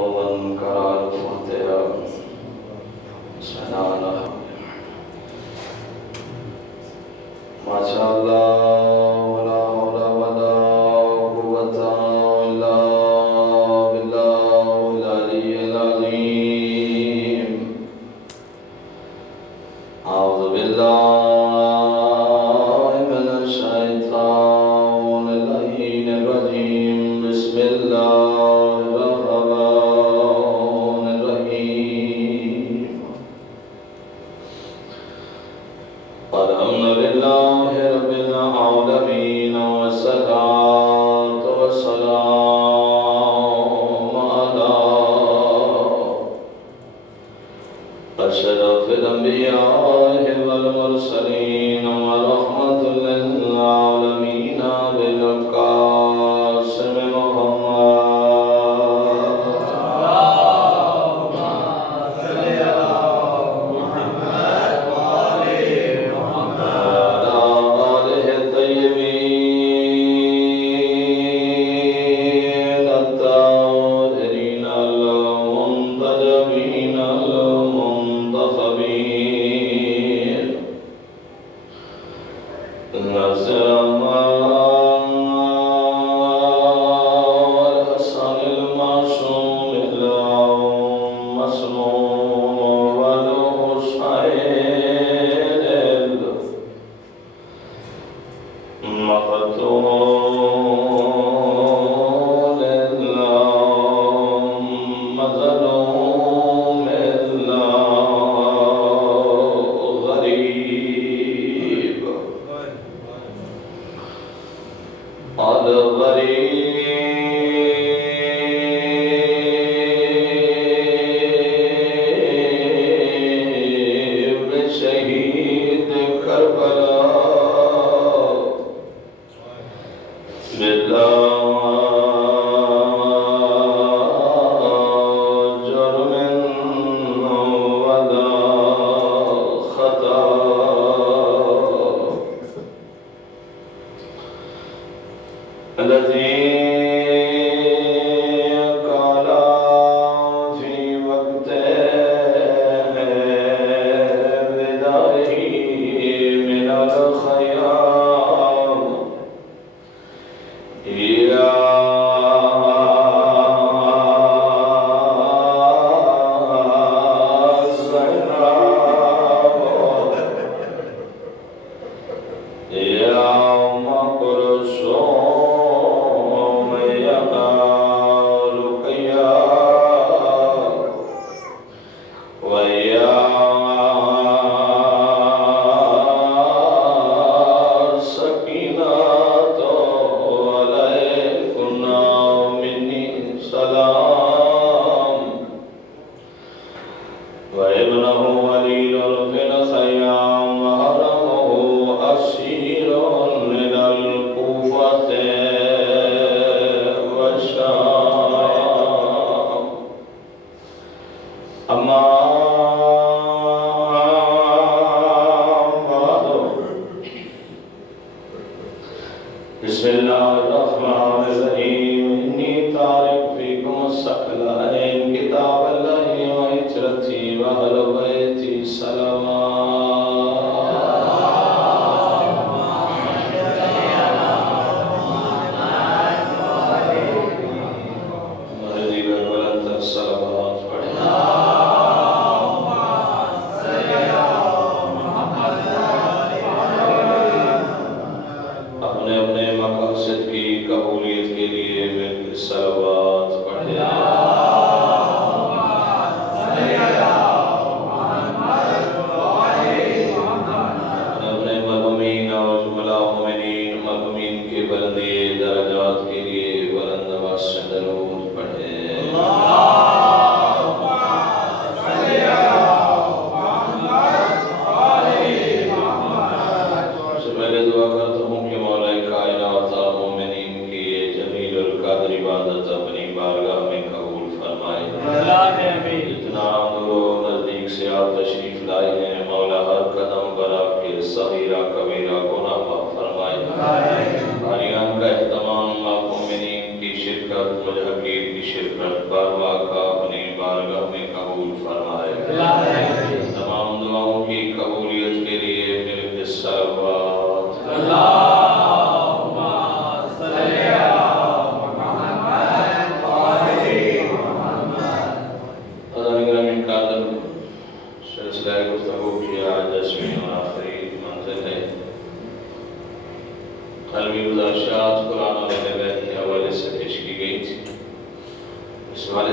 منكر على الفتيا سنانا ما شاء الله ولا حول ولا قوة إلا بالله العلي العظيم أعوذ بالله من الشيطان اللعين الرجيم بسم الله الرحمن الرحيم الحمد لله رب العالمين والصلاة والسلام على أشرف الأنبياء والمرسلين ورحمة للعالمين بالقاسم محمد وعلى آله الطيبين الطاهرين المنتجبين المنتخبين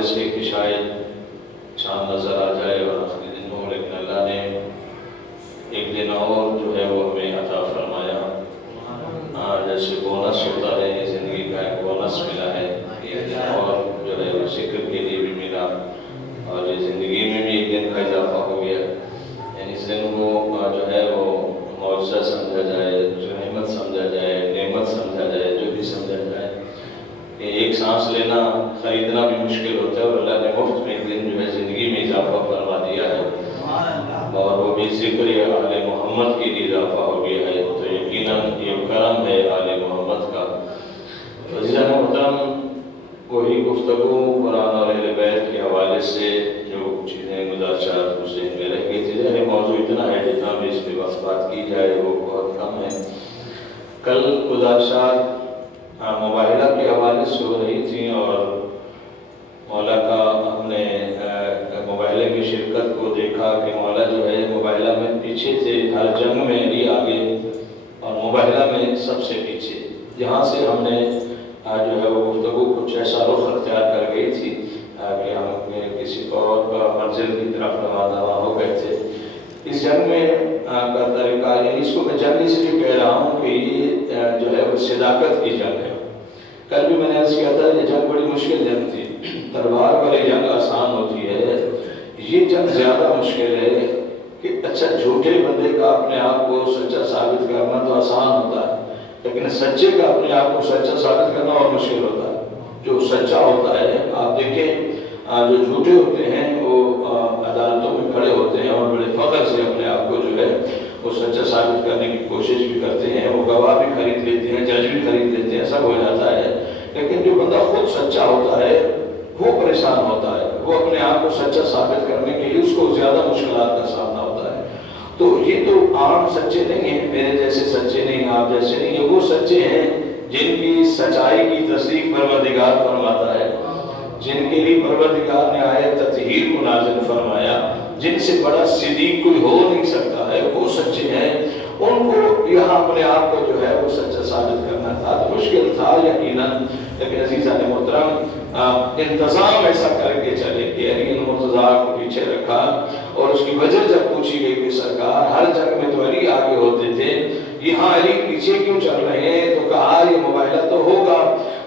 باعث ہے کہ شاید چاند نظر آ جائے اور آخری دن ہو، لیکن اللہ نے ایک دن اور جو ہے وہ ہمیں عطا فرمایا۔ جیسے بونس ہوتا ہے، یہ زندگی کا ایک بونس ملا ہے، ایک دن اور جو ہے وہ ذکر کے لیے بھی ملا، اور یہ زندگی میں بھی ایک دن کا اضافہ ہو گیا۔ یعنی اس دن کو جو ہے وہ معجزہ سمجھا جائے، رحمت سمجھا جائے، نعمت سمجھا جائے، جو بھی سمجھا جائے کہ ایک سانس لینا خریدنا بھی مشکل ہوتا ہے، اور اللہ نے مفت میں ایک دن جو ہے زندگی میں اضافہ فرما دیا ہے، اور وہ بھی ذکر آل محمد کے لیے اضافہ ہو گیا ہے۔ تو یقیناً یہ کرم ہے آل محمد کا۔ عزیزان محترم، وہی گفتگو قرآن اور اہل بیت کے حوالے سے جو چیزیں گزارشات اس ذہن میں رہ گئی تھی، یہ موضوع اتنا ہے جتنا بھی اس پہ بات کی جائے وہ بہت کم ہے۔ کل گزارشات مباہلہ کے حوالے سے ہو رہی تھیں، اور مولا کا ہم نے مباہلے کی شرکت کو دیکھا کہ مولا جو ہے مباہلہ میں پیچھے تھے، ہر جنگ میں علی آگے اور مباہلہ میں سب سے پیچھے۔ جہاں سے ہم نے جو ہے وہ گفتگو کچھ ایسا رخ اختیار کر گئی تھی کہ ہم کسی اور منزل کی طرف روانہ ہو گئے تھے۔ اس جنگ میں کا طریقہ، یعنی اس کو میں جنگ اس لیے کہہ رہا ہوں کہ یہ جو ہے وہ صداقت کی جنگ ہے۔ کل بھی میں نے عرض کیا تھا یہ جنگ بڑی مشکل جنگ تھی، تلوار والی جنگ آسان ہوتی ہے، یہ جنگ زیادہ مشکل ہے کہ اچھا جھوٹے بندے کا اپنے آپ کو سچا ثابت کرنا تو آسان ہوتا ہے، لیکن سچے کا اپنے آپ کو سچا ثابت کرنا اور مشکل ہوتا ہے۔ جو سچا ہوتا ہے، آپ دیکھیں جو جھوٹے ہوتے ہیں وہ عدالتوں میں کھڑے ہوتے ہیں اور بڑے فخر سے اپنے آپ کو جو ہے وہ سچا ثابت کرنے کی کوشش بھی کرتے ہیں، وہ گواہ بھی خرید لیتے ہیں، جج بھی خرید لیتے ہیں، سب ہو جاتا ہے۔ لیکن جو بندہ خود سچا ہوتا ہے وہ پریشان ہوتا ہے، وہ اپنے آپ کو سچا ثابت کرنے کے لیے اس کو زیادہ مشکلات کا سامنا ہوتا ہے۔ تو یہ تو عام سچے نہیں ہیں، میرے جیسے سچے نہیں، آپ جیسے نہیں ہیں، وہ سچے ہیں جن کی سچائی کی تصدیق پروردگار فرماتا ہے، جن کے لیے پروردگار نے آیت تطہیر کو نازل فرمایا، جن سے بڑا صدیق کوئی ہو نہیں سکتا ہے، وہ سچے ہیں۔ ان کو یہاں اپنے آپ کو جو ہے وہ سچا ثابت کرنا تھا، تو مشکل تھا یقیناً، لیکن عزیزان محترم انتظام ایسا کر کے چلے کہ علی المرتضیٰ کو پیچھے رکھا، اور اس کی وجہ جب پوچھی گئی کہ سرکار ہر جنگ میں تو علی آگے ہوتے تھے، یہاں علی پیچھے کیوں چل رہے ہیں؟ تو کہا یہ مباہلہ تو ہوگا،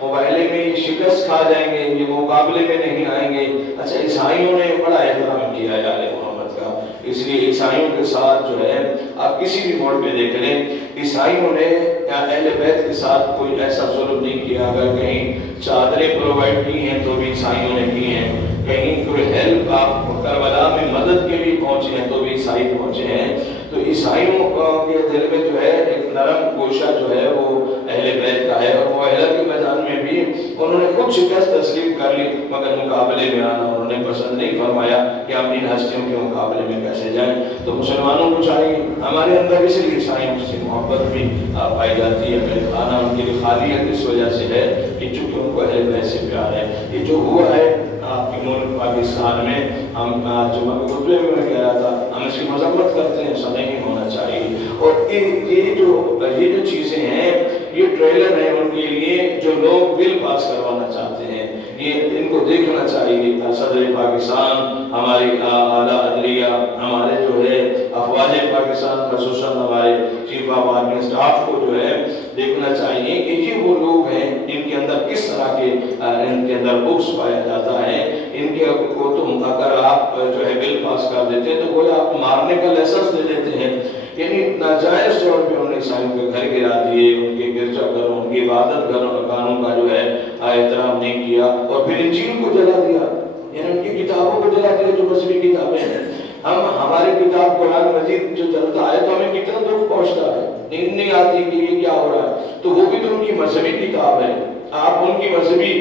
مباہلے میں یہ شکست کھا جائیں گے، یہ مقابلے میں نہیں آئیں گے۔ اچھا، عیسائیوں نے بڑا احترام کیا ہے آل محمد کا، اس لیے عیسائیوں کے ساتھ جو ہے آپ کسی بھی موڑ پہ دیکھ لیں، عیسائیوں نے اہل بیت کے ساتھ کوئی ایسا ظلم نہیں کیا۔ اگر کہیں چادریں پرووائڈ کی ہیں تو بھی عیسائیوں نے کی ہیں، کہیں کوئی ہیلپ آپ کربلا میں مدد کے لیے پہنچے ہیں تو بھی عیسائی پہنچے ہیں۔ تو عیسائیوں کے دل میں جو ہے ایک نرم گوشہ جو ہے وہ اہل بیت کا ہے، اور مباہلہ کے میدان میں بھی انہوں نے خود شکست تسلیم کر لی، مگر مقابلے میں آنا انہوں نے پسند نہیں فرمایا کہ ہم ان ہستیوں کے مقابلے میں کیسے جائیں۔ تو مسلمانوں کو چاہیے، ہمارے اندر اس لیے عیسائیوں سے محبت بھی پائی جاتی ہے، میرے خانہ ان کی خالیت اس وجہ سے ہے کہ چونکہ ان کو اہل بیت سے پیار ہے۔ یہ جو ہوا ہے آپ کے ملک پاکستان میں، ہم جمعہ کے خطبے میں کہہ رہا تھا، ہم اس کی مذمت کرتے ہیں، ایسا نہیں ہونا چاہیے۔ اور یہ جو چیزیں ہیں یہ ٹریلر ہے ان کے لیے جو لوگ بل پاس کروانا چاہتے ہیں، یہ ان کو دیکھنا چاہیے۔ صدر پاکستان، ہماری اعلیٰ عدلیہ، ہمارے جو ہے افواج پاکستان، خصوصاً ہمارے چیف آف آرمی اسٹاف کو جو ہے دیکھنا چاہیے کہ یہ وہ لوگ ہیں ان کے اندر کس طرح کے ان کے اندر بکس پایا جاتا ہے۔ ان کے کو تم اگر آپ جو ہے بل پاس کر دیتے ہیں تو کوئی آپ مارنے کا لائسنس دے دیتے ہیں، یعنی ناجائز طور پہ انہوں نے عیسائیوں کے گھر گرا دیے، ان کے گرجا گھروں، ان کی عبادت گھروں کا جو ہے احترام نہیں کیا، اور پھر انجیل کو جلا دیا، یعنی ان کی کتابوں کو جلا دیا جو مذہبی کتابیں ہیں۔ ہماری کتاب قرآن مجید جو چلتا ہے تو ہمیں کتنا دکھ پہنچتا ہے، نیند نہیں آتی کہ یہ کیا ہو رہا ہے، تو وہ بھی تو ان کی مذہبی کتاب ہے۔ آپ ان کی مذہبی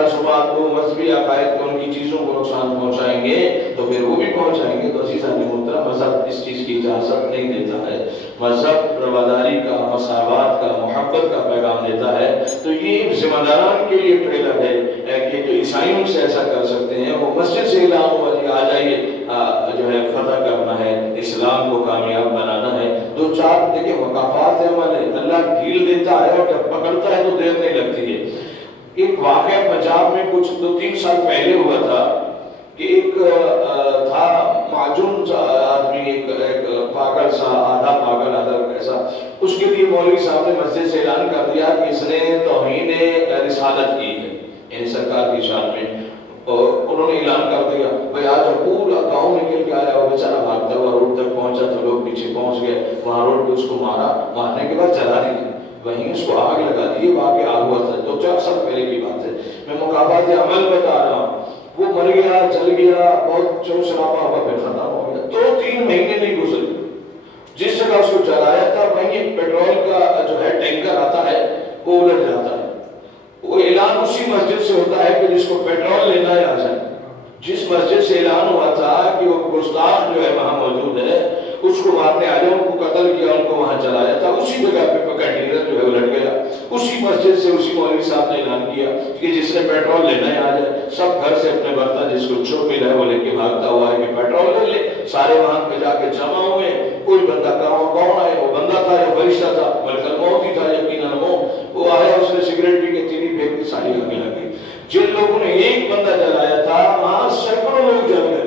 رسومات کو، مذہبی عقائد کو، ان کی چیزوں کو نقصان پہنچائیں گے تو پھر وہ بھی پہنچائیں گے۔ تو عزیزان محترم، مذہب اس چیز کی اجازت نہیں دیتا ہے، مذہب رواداری کا، مساوات کا، محبت کا پیغام دیتا ہے۔ تو یہ ذمہ داران کے لیے ٹریلر ہے کہ جو عیسائیوں سے ایسا کر سکتے ہیں، وہ مسجد سے اعلان ہوا جی آ جائیے، جو ہے فتح کرنا ہے، اسلام کو کامیاب بنانا ہے۔ دو چار دیکھیں مقافات ہیں ہمارے، اللہ ڈھیل دیتا ہے اور جب پکڑتا ہے تو دیر نہیں لگتی ہے۔ ایک واقعہ پنجاب میں کچھ 2-3 سال پہلے ہوا تھا کہ ایک تھا معجون سا آدمی، ایک پاگل سا، آدھا پاگل آدھا ایسا، اس کے لیے مولوی صاحب نے مسجد سے اعلان کر دیا کہ اس نے توہین رسالت کی ہے، یعنی سرکار کی شان میں. اور انہوں نے اعلان کر دیا. بھائی آج پورا گاؤں نکل کے آیا، وہ بیچارہ بھاگتا ہوا روڈ تک پہنچا تو لوگ پیچھے پہنچ گئے، وہاں روڈ پہ اس کو مارا، مارنے کے بعد جلا دیا، وہیں اس کو آگ لگا دی. یہ واقعہ آگ ہوا تھا 2-4 سال پہلے کی بات ہے. میں مقامات عمل بتا رہا ہوں. وہ مر گیا، جل گیا، بہت شور شرابہ ہوا، پھر ختم ہو گیا. 2-3 مہینے نہیں گزرے، جس جگہ اس کو جلایا تھا وہیں ایک پیٹرول کا جو ہے ٹینکر آتا ہے، وہ الٹ جاتا ہے. وہ اعلان اسی مسجد سے ہوتا ہے کہ جس کو پیٹرول لینا ہے آ جائے. جس مسجد سے اعلان ہوا تھا کہ وہ گستاخ جو ہے وہاں موجود ہے، اس کو مارنے آ جائے، ان کو قتل کیا، ان کو وہاں جلایا تھا. اسی جگہ پہ کنٹینر جو ہے الٹ گیا. اسی مسجد سے اسی مولوی صاحب نے اعلان کیا کہ جس نے پیٹرول لینا ہے آ جائے. سب گھر سے اپنے برتن جس کو چھوٹ ملا ہے وہ لے کے بھاگتا ہوا ہے کہ پیٹرول لے لے. سارے وہاں پہ جا کے جمع ہوئے. کوئی بندہ کہاں کون آئے، وہ بندہ تھا یا فرشتہ تھا، ملک الموت ہی تھا یقیناً. وہ آیا، اس نے سگریٹ پی کے تیری پھینک کے ساری آگے لگی. جن لوگوں نے ایک بندہ جلایا تھا وہاں سینکڑوں لوگ جل گئے.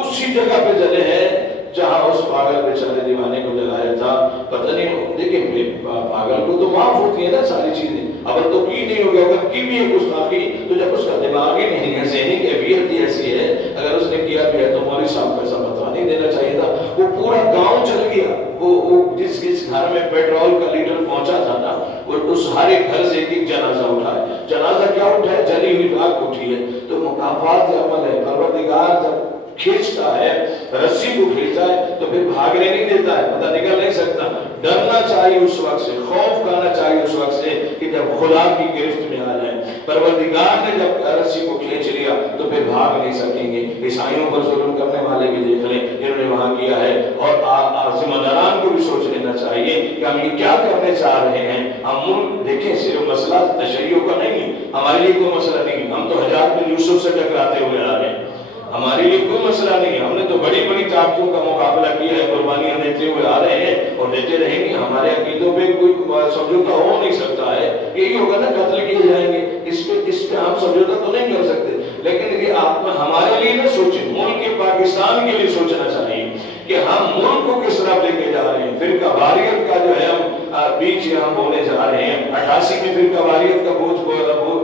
اسی جگہ پہ جلے ہیں جہاں اس پاگل بیچارے دیوانے کو جلایا تھا. پتہ نہیں، دیکھیں پاگل کو تو معاف ہوتی ہے نا ساری چیزیں. اب تو کی نہیں ہوگی، اگر کی بھی ہے گستاخی تو جب اس کا دماغ ہی نہیں ہے، ذہنی کیفیت ہی ایسی ہے، اگر اس نے کیا بھی ہے تو مولوی صاحب کو ایسا فتویٰ نہیں دینا چاہیے تھا. وہ پورا گاؤں چل گیا. وہ جس گھر میں پیٹرول کا لیٹر پہنچا تھا نا، وہ اس ہر ایک گھر سے ایک جنازہ اٹھائے. جنازہ کیا اٹھائے؟ جلی ہوئی راکھ اٹھی ہے. تو مکافات عمل ہے. پروردگار جب کھینچتا ہے، رسی کو کھینچتا ہے تو پھر بھاگنے نہیں دیتا ہے، بندہ نکل نہیں سکتا. ڈرنا چاہیے اس وقت سے، خوف کرنا چاہیے اس وقت سے کہ جب خدا کی گرفت میں آ جائے. پروردگار نے جب رسی کو کھینچ لیا تو پھر بھاگ نہیں سکیں گے. عیسائیوں پر ظلم کرنے والے بھی دیکھ لیں انہوں نے وہاں کیا ہے. اور ذمہ داران کو بھی سوچ لینا چاہیے کہ ہم یہ کیا کرنے چاہ رہے ہیں. ہم ملک دیکھیں، صرف مسئلہ تشیع کا نہیں ہے، ہمارے لیے کوئی مسئلہ نہیں. ہم تو حجاج بن یوسف سے ٹکراتے ہوئے آ رہے ہیں، ہمارے لیے کوئی مسئلہ نہیں ہے. ہم نے تو بڑی بڑی طاقتوں کا مقابلہ کیا ہے، قربانیاں دیتے ہوئے آ رہے ہیں اور دیتے رہیں گے. ہمارے عقیدوں پہ کوئی سمجھوتا ہو نہیں سکتا ہے. یہی ہوگا نا، قتل کیے جائیں گے، اس پہ ہم سمجھوتا تو نہیں کر سکتے. لیکن یہ آپ ہمارے لیے نہ سوچیں، ملک پاکستان کے لیے سوچنا چاہیے کہ ہم ملک کو کس طرح لے کے جا رہے ہیں. فرقہ واریت کا جو ہے ہم بیج یہاں بونے جا رہے ہیں. 88 میں فرقہ واریت کا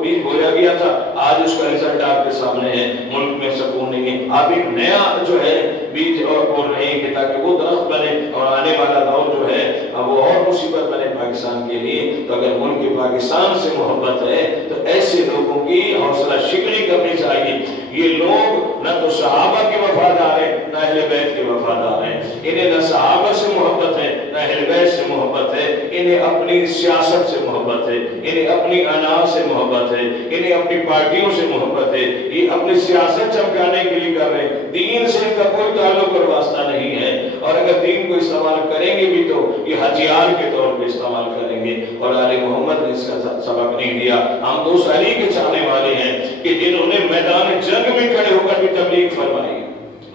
بیج بویا گیا تھا، آج اس کا رزلٹ آپ کے سامنے ہے. ملک میں سکون نہیں ہے. آپ ایک نیا جو ہے بیج اور بول رہے ہیں کہ تاکہ وہ درخت بنے اور آنے والا دور جو ہے وہ اور مصیبت بنے پاکستان کے لیے. تو اگر ملک پاکستان سے محبت ہے تو ایسے لوگوں کی حوصلہ شکنی کرنی چاہیے. یہ لوگ نہ تو صحابہ کے وفادار ہیں نہ اہل بیت کے وفادار ہیں. انہیں نہ صحابہ سے محبت ہے نہ اہل بیت سے محبت ہے. انہیں اپنی سیاست سے محبت ہے، انہیں اپنی انا سے محبت ہے، انہیں اپنی پارٹیوں سے محبت ہے. یہ اپنی سیاست چمکانے کے لیے کر رہے ہیں. دین سے ان کا کوئی تعلق اور واسطہ نہیں ہے. اور اگر دین کو استعمال کریں گے بھی تو یہ ہتھیار کے طور پہ استعمال کریں گے. اور آل محمد نے اس کا سبق نہیں دیا. ہم دوست علی کے چاہنے والے ہیں کہ جنہوں نے میدان جنگ میں کھڑے ہو کر بھی تبلیغ فرمائی.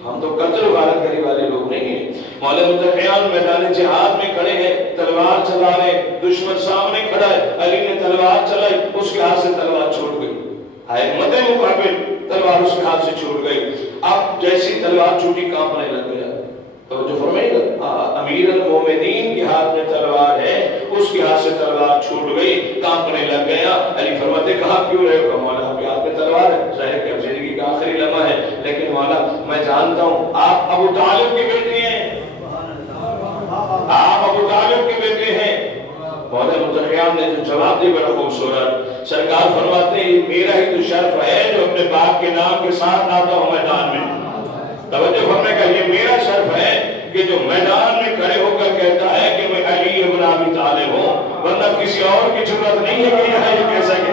ہم تو قتل و غارت کرنے والے لوگ نہیں ہیں. مولا متقیان میدان جہاد میں کھڑے ہیں، تلوار چلا رہے، دشمن سامنے کھڑا ہے. علی نے تلوار چلائی، اس کے ہاتھ سے تلوار چھوٹ گئی. ہمت مقابل تلوار اس کے ہاتھ سے چھوٹ گئی. اب جیسی تلوار چھوٹی کانپنے لگ گیا. توجہ فرمائیے گا، امیر المومنین کے ہاتھ میں تلوار ہے، اس کے ہاتھ سے تلوار چھوٹ گئی، کانپنے لگ گیا. علی فرماتے کہا کیوں رہے ہو؟ مولا آپ کے ہاتھ میں تلوار ہے، ظاہر کہ اب زندگی کا آخری لمحہ ہے، لیکن مولا میں جانتا ہوں آپ ابو طالب کے بیٹے ہیں، آپ ابو طالب کے بیٹے ہیں. مولا متقیان نے جو جواب دی بڑا خوبصورت. سرکار فرماتے ہیں یہ میرا ہی تو شرف ہے جو اپنے باپ کے نام کے ساتھ آتا ہوں میدان میں. توجہ فرمائے گا، یہ میرا شرف ہے کہ جو میدان میں کھڑے ہو کر کہتا ہے کہ میں علی ابن ابی طالب ہوں، ورنہ کسی اور کی ضرورت نہیں ہے کہ یہ کہہ سکے.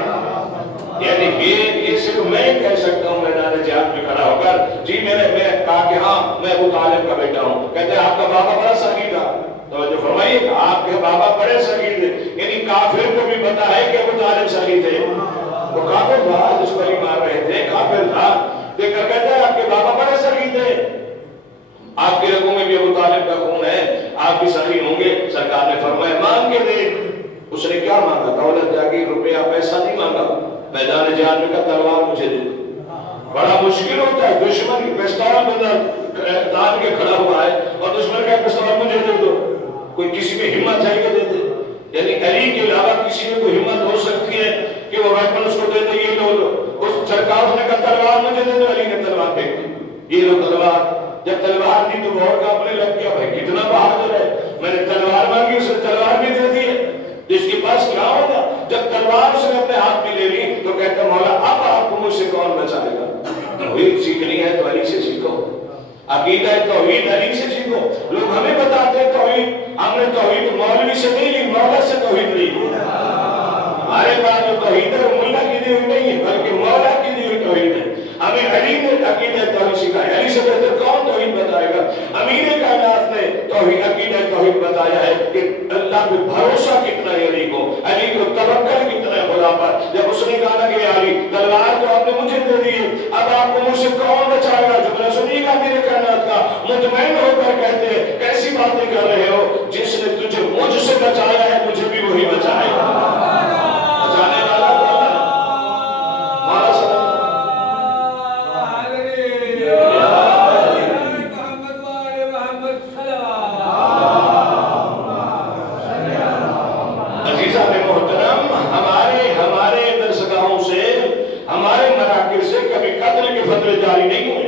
یعنی یہ صرف میں کہہ سکتا ہوں میدان جہاد میں کھڑا ہو کر، جی میں کہا کہ ہاں میں ابو طالب کا بیٹا ہوں. کہتے ہیں آپ کا بابا بڑا سخی تھا. توجہ فرمائیے کہ آپ کے بابا بڑے سخی تھے. یعنی کافر کو بھی پتا ہے کہ ابو طالب سخی تھے. وہ کافر تھا جس کو علی مار رہے تھے، کافر تھا. دیکھ کر کہتے ہیں آپ کے بابا بڑے سخی تھے، آپ کے رگوں میں بھی ابو طالب کا خون ہے، آپ بھی سخی ہوں گے. سرکار نے فرمایا مانگ کے دیکھ. اس نے کیا مانگا؟ دولت جاگیر روپیہ پیسہ نہیں مانگا. मैदान जहान में का तलवार मुझे दे दो। बड़ा मुश्किल होता है, दुश्मन की पिस्तौल बंदा तान के खड़ा हुआ है और दुश्मन का पिस्तौल मुझे दे दो। कोई किसी में हिम्मत है कि दे दे? यानी अली के अलावा किसी में कोई हिम्मत हो सकती है कि वो वेपन उसको दे दे, ये लो। उस सरकार ने कहा तलवार मुझे दे दो, अली ने तलवार फेंक दी, ये लो तलवार। जब तलवार दी तो गौर कांपने लग गया, भाई कितना बहादुर है, मैंने तलवार मांगी उसने तलवार भी दे दी है, तो इसके पास क्या होगा? जब तलवार उसने अपने हाथ में ले ली तो कहता मौला अब आपको मुझसे कौन बचाएगा? तौहीद सीखनी है तो अली से सीखो, अकीदा तौहीद अली से सीखो। लोग हमें बताते हैं तौहीद, हमने तौहीद मौलवी से नहीं ली, मौला से तौहीद ली। हमारे पास जो तौहीद है वो मुल्ला की दी हुई नहीं है, बल्कि मौला की दी हुई तौहीद है। हमें अली ने अकीदा तौहीद सिखाया, अली से बेहतर कौन तौहीद बताएगा? अमीर कायनात ने तौहीद अकीदा तौहीद बताया है कि अल्लाह पे भरोसा कितना है अली को, अली को तवक्कल कितना है खुदा पर। जब उसने कहा कि अली तलवार तो आपने मुझे दे दी है, अब आपको मुझसे कौन बचाएगा? जुमला सुनिएगा अमीर कायनात का, मुतमईन होकर कहते हैं कैसी बातें कर रहे हो, जिसने तुझे मुझसे बचाया है मुझे भी वही बचाएगा। बचाने वाला तो अल्लाह है। मौला सल्लल्लाहु अजीजा में मोहतरम, हमारे दरसगाहों से, हमारे मराकिब से कभी कत्ल के फतवे जारी नहीं हुए।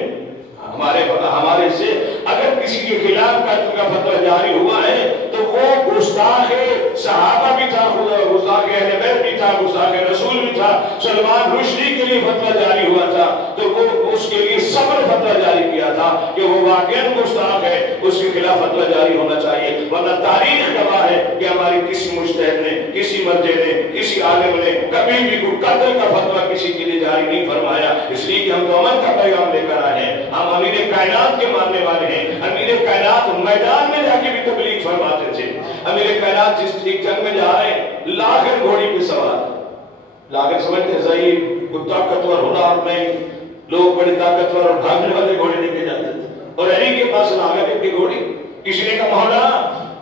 हमारे से अगर किसी के खिलाफ कत्ल का फतवा जारी हुआ है तो वो गुस्ताख सहाबा भी था, गुस्ताख अहले बैत भी था, गुस्ताख रसूल भी था। सलमान रुश्दी के लिए फतवा जारी हुआ था तो वो उसके लिए सब्र फतवा जारी किया था कि वो वाकई गुस्ताख है, उसके खिलाफ फतवा जारी होना चाहिए। वरना तारीख गवाह है कि हमारी किसी मुज्तहिद ने, किसी मर्जे ने, किसी आलिम ने कभी भी कोई कत्ल का फतवा किसी के लिए जारी नहीं फरमाया, इसलिए कि हम तो अमन का पैगाम लेकर आए हैं। हम अमीर कायनात के मानने वाले हैं। अमीर कायनात मैदान में जाके भी तबलीग फरमाते थे। अमीर कायनात जिस एक जंग में जा रहे हैं, लागर घोड़ी पे सवार, लागर समझते हैं सही ताकतवर होनहार नहीं, लोग बड़े ताकतवर और भागने वाले घोड़े लेके जाते थे और अली के पास लागर की घोड़ी। किसी ने कहा मौला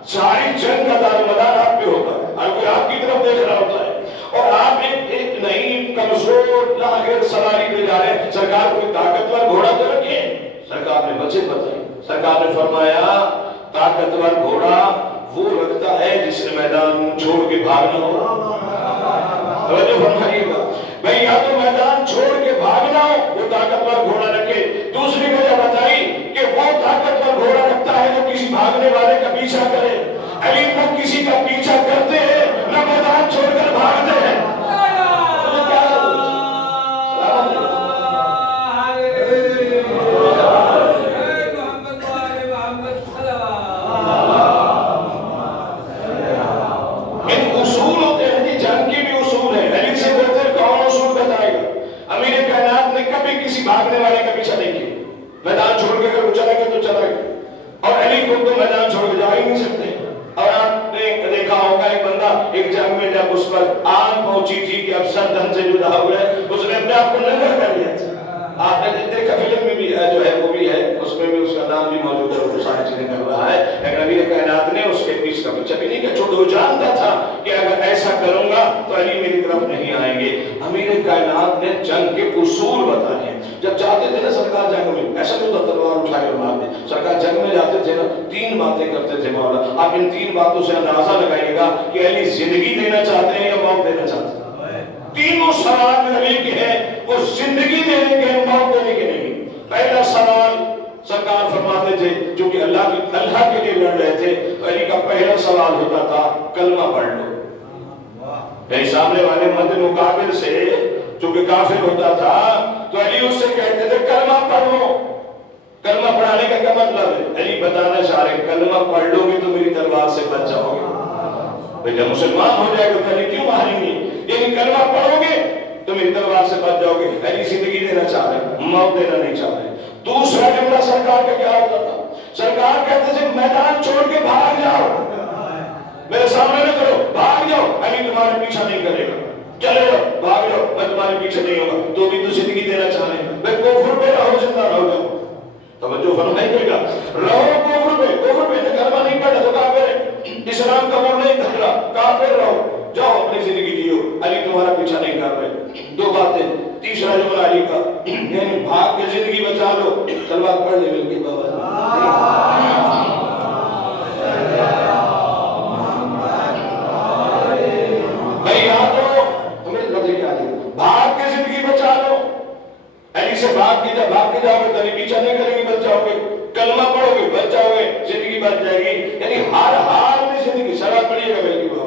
सारी जंग का दारोमदार आप पे होता है, हर कोई आपकी तरफ देख रहा होता है और आप एक नई कमजोर लागर सवारी पे जा रहे हैं, सरकार कोई ताकतवर घोड़ा तो रखे। सरकार ने वजह बताई, सरकार ने फरमाया ताकतवर घोड़ा वो रखता है जिसने मैदान छोड़ के भागना हो। तवज्जो फरमाइएगा भाई, या तो मैदान छोड़ के भागना हो वो ताकतवर घोड़ा रखे। दूसरी वजह बताई कि वो ताकतवर घोड़ा रखता है जो किसी भागने वाले का पीछा करे। अली तो किसी का पीछा करते हैं ना मैदान छोड़कर भागते हैं। भागने वाले का पीछा नहीं किया, मैदान छोड़ के अगर चला गया तो चला गया और अली को तो मैदान छोड़ के जा ही नहीं सकते। और आपने देखा होगा एक बंदा एक जंग में जब उस पर आग पहुंची थी कि अब सर धन से जुदा हुआ है, उसने अपने आप को नंगा कर लिया। आपने देखा फिल्म में भी जो है वो भी है, उसमें भी उसका नाम भी मौजूद है, वो सारी चीजें कर रहा है। लेकिन नबी कायनात ने उसके पीछे का पीछा भी नहीं किया, छोड़ वो जानता था कि अगर ऐसा करूंगा तो अली मेरी तरफ नहीं आएंगे। अमीर कायनात ने जंग के उसूल बताए। जब जाते थे ना सरकार जंग में, ऐसा नहीं होता तलवार उठा के मार दे। सरकार जंग में जाते थे ना, तीन बातें करते थे मौला। आप इन तीन बातों से अंदाजा लगाइएगा कि अली जिंदगी देना चाहते हैं या मौत देना चाहते हैं। तीनों सवाल अली के हैं, वो जिंदगी देने के हैं, मौत देने के नहीं। पहला सवाल सरकार फरमाते थे, जो कि अल्लाह के लिए लड़ रहे थे, तो अली का पहला सवाल होता था कलमा पढ़ लो। सामने वाले मध्य मुकाबिल से जो कि काफिर होता था तो अली उससे कहते थे कलमा पढ़ लो। कलमा पढ़ाने का क्या मतलब है? अली बताना चाह रहे कलमा पढ़ लोगे तो मेरी तलवार से बच जाओगे। जब मुसलमान हो जाएगा तो अली क्यों मारेंगे? लेकिन कलमा पढ़ोगे तो मेरी तलवार से बच जाओगे। अली जिंदगी देना चाह रहे, मौत देना नहीं चाह रहे। दूसरा जुमला सरकार का क्या होता था? सरकार कहते थे मैदान छोड़ के भाग जाओ, मेरे सामने न करो, भाग जाओ, अली तुम्हारे पीछा नहीं करेगा, चले जाओ, भाग जाओ, मैं तुम्हारे पीछे नहीं होगा। तो भी तो जिंदगी देना चाह रहे हैं, भाई कुफ्र पे रहो, जिंदा रहो। जाओ तवज्जो फरमाइएगा, रहो कुफ्र पे न कलमा नहीं पढ़ा तो काफिर है, इस्लाम कबूल नहीं कर रहा, काफिर रहो, जाओ अपनी जिंदगी जियो, अली तुम्हारा पीछा नहीं कर रहे। दो तलवार पढ़ ले मिलके बाबा। भाई यहाँ तो हमें लगे क्या भाग के जिंदगी बचा लो, अली से भाग के जाओगे तो पीछा नहीं करेंगे, बच जाओगे, कलमा पढ़ोगे बच जाओगे, जिंदगी बच जाएगी। यानी हर हाल में जिंदगी शराब पड़िएगा मिलके बाबा।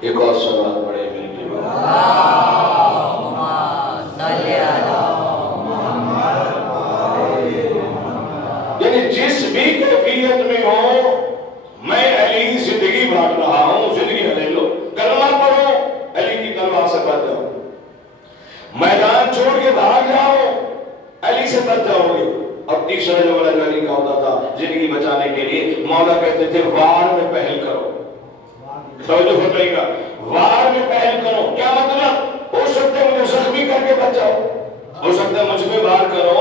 एक और सवाल पड़े मिलके यानी जिस भी कैफियत में हो, मैं अली जिंदगी भाग रहा हूं, जिंदगी ले लो, कलमा पढ़ो, अली की तलवार से बच जाओ, मैदान छोड़ के भाग जाओ, अली से बच जाओगे। और तीसरा जो अली का होता था जिंदगी बचाने के लिए, मौला कहते थे वार में पहल करो। तो जो बताइएगा वार में पहल करो, क्या मतलब? हो सकता है मुझे जख्मी करके बच जाओ, हो सकता है मुझ में वार करो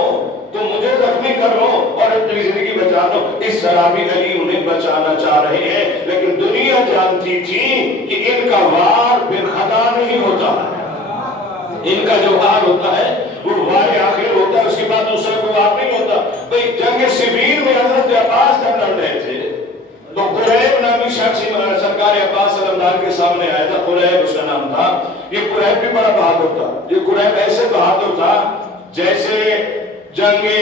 तो मुझे जख्मी कर लो और अपनी जिंदगी बचा लो। इस शराबी अली उन्हें बचाना चाह रहे हैं, लेकिन दुनिया जानती थी कि इनका वार बेखदा नहीं होता, इनका जो वार होता है वो वार आखिर होता है, उसके बाद दूसरा कोई वार नहीं होता। भाई जंग सिफीन में हजरत अब्बास जब लड़ रहे थे तो कुरैब नामी शख्स सरकार अब्बास सल्लल्लाहु के सामने आया था, कुरैब उसका नाम था। ये कुरैब भी बड़ा बहादुर था, ये कुरैब ऐसे बहादुर था जैसे जंगे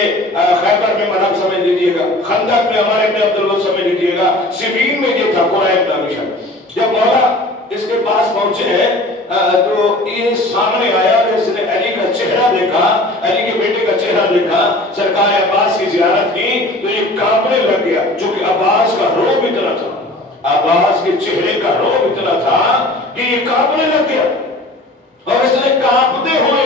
खैबर में मरहब समझ लीजिएगा, खंदक में हमारे अपने अब्दुल्लाह समझ लीजिएगा, सिफीन में ये था कुरैब नामी शख्स। जब मौला इसके पास पहुंचे हैं तो ये सामने आया और इसने अली का चेहरा देखा, अली के बेटे का चेहरा देखा, सरकार अब्बास की जियारत की तो ये कांपने लग गया, क्योंकि अब्बास का रोब इतना था, अब्बास के चेहरे का रोब इतना था कि ये कांपने लग गया। और इसने कांपते हुए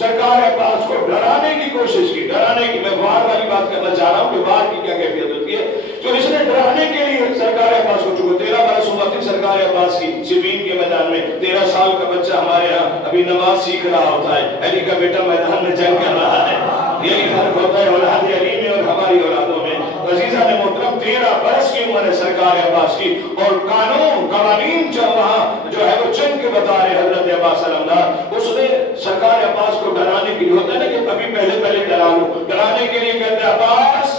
सरकार अब्बास को डराने की कोशिश की, डराने की, मैं वार वाली बात करना चाह रहा हूं कि वार की क्या कैफियत होती है। तो इसने डराने के लिए सरकार अब्बास को, चूंकि 13 बरस उम्र थी सरकार अब्बास की, सिफीन के मैदान में 13 साल का बच्चा हमारे यहाँ अभी नमाज सीख रहा होता है, अली का बेटा मैदान में जंग कर रहा है। यही फर्क होता है औलाद अली में और हमारी औलादों में। अजीजा ने मोहतरम 13 बरस की उम्र है सरकार अब्बास की, और कानून कवानीन जो वहां जो है वो चुन के बता रहे हजरत अब्बास सल्लल्लाहु, उसने सरकार अब्बास को डराने के लिए, होता है ना कि अभी पहले डरा लो, डराने के लिए कहते हैं अब्बास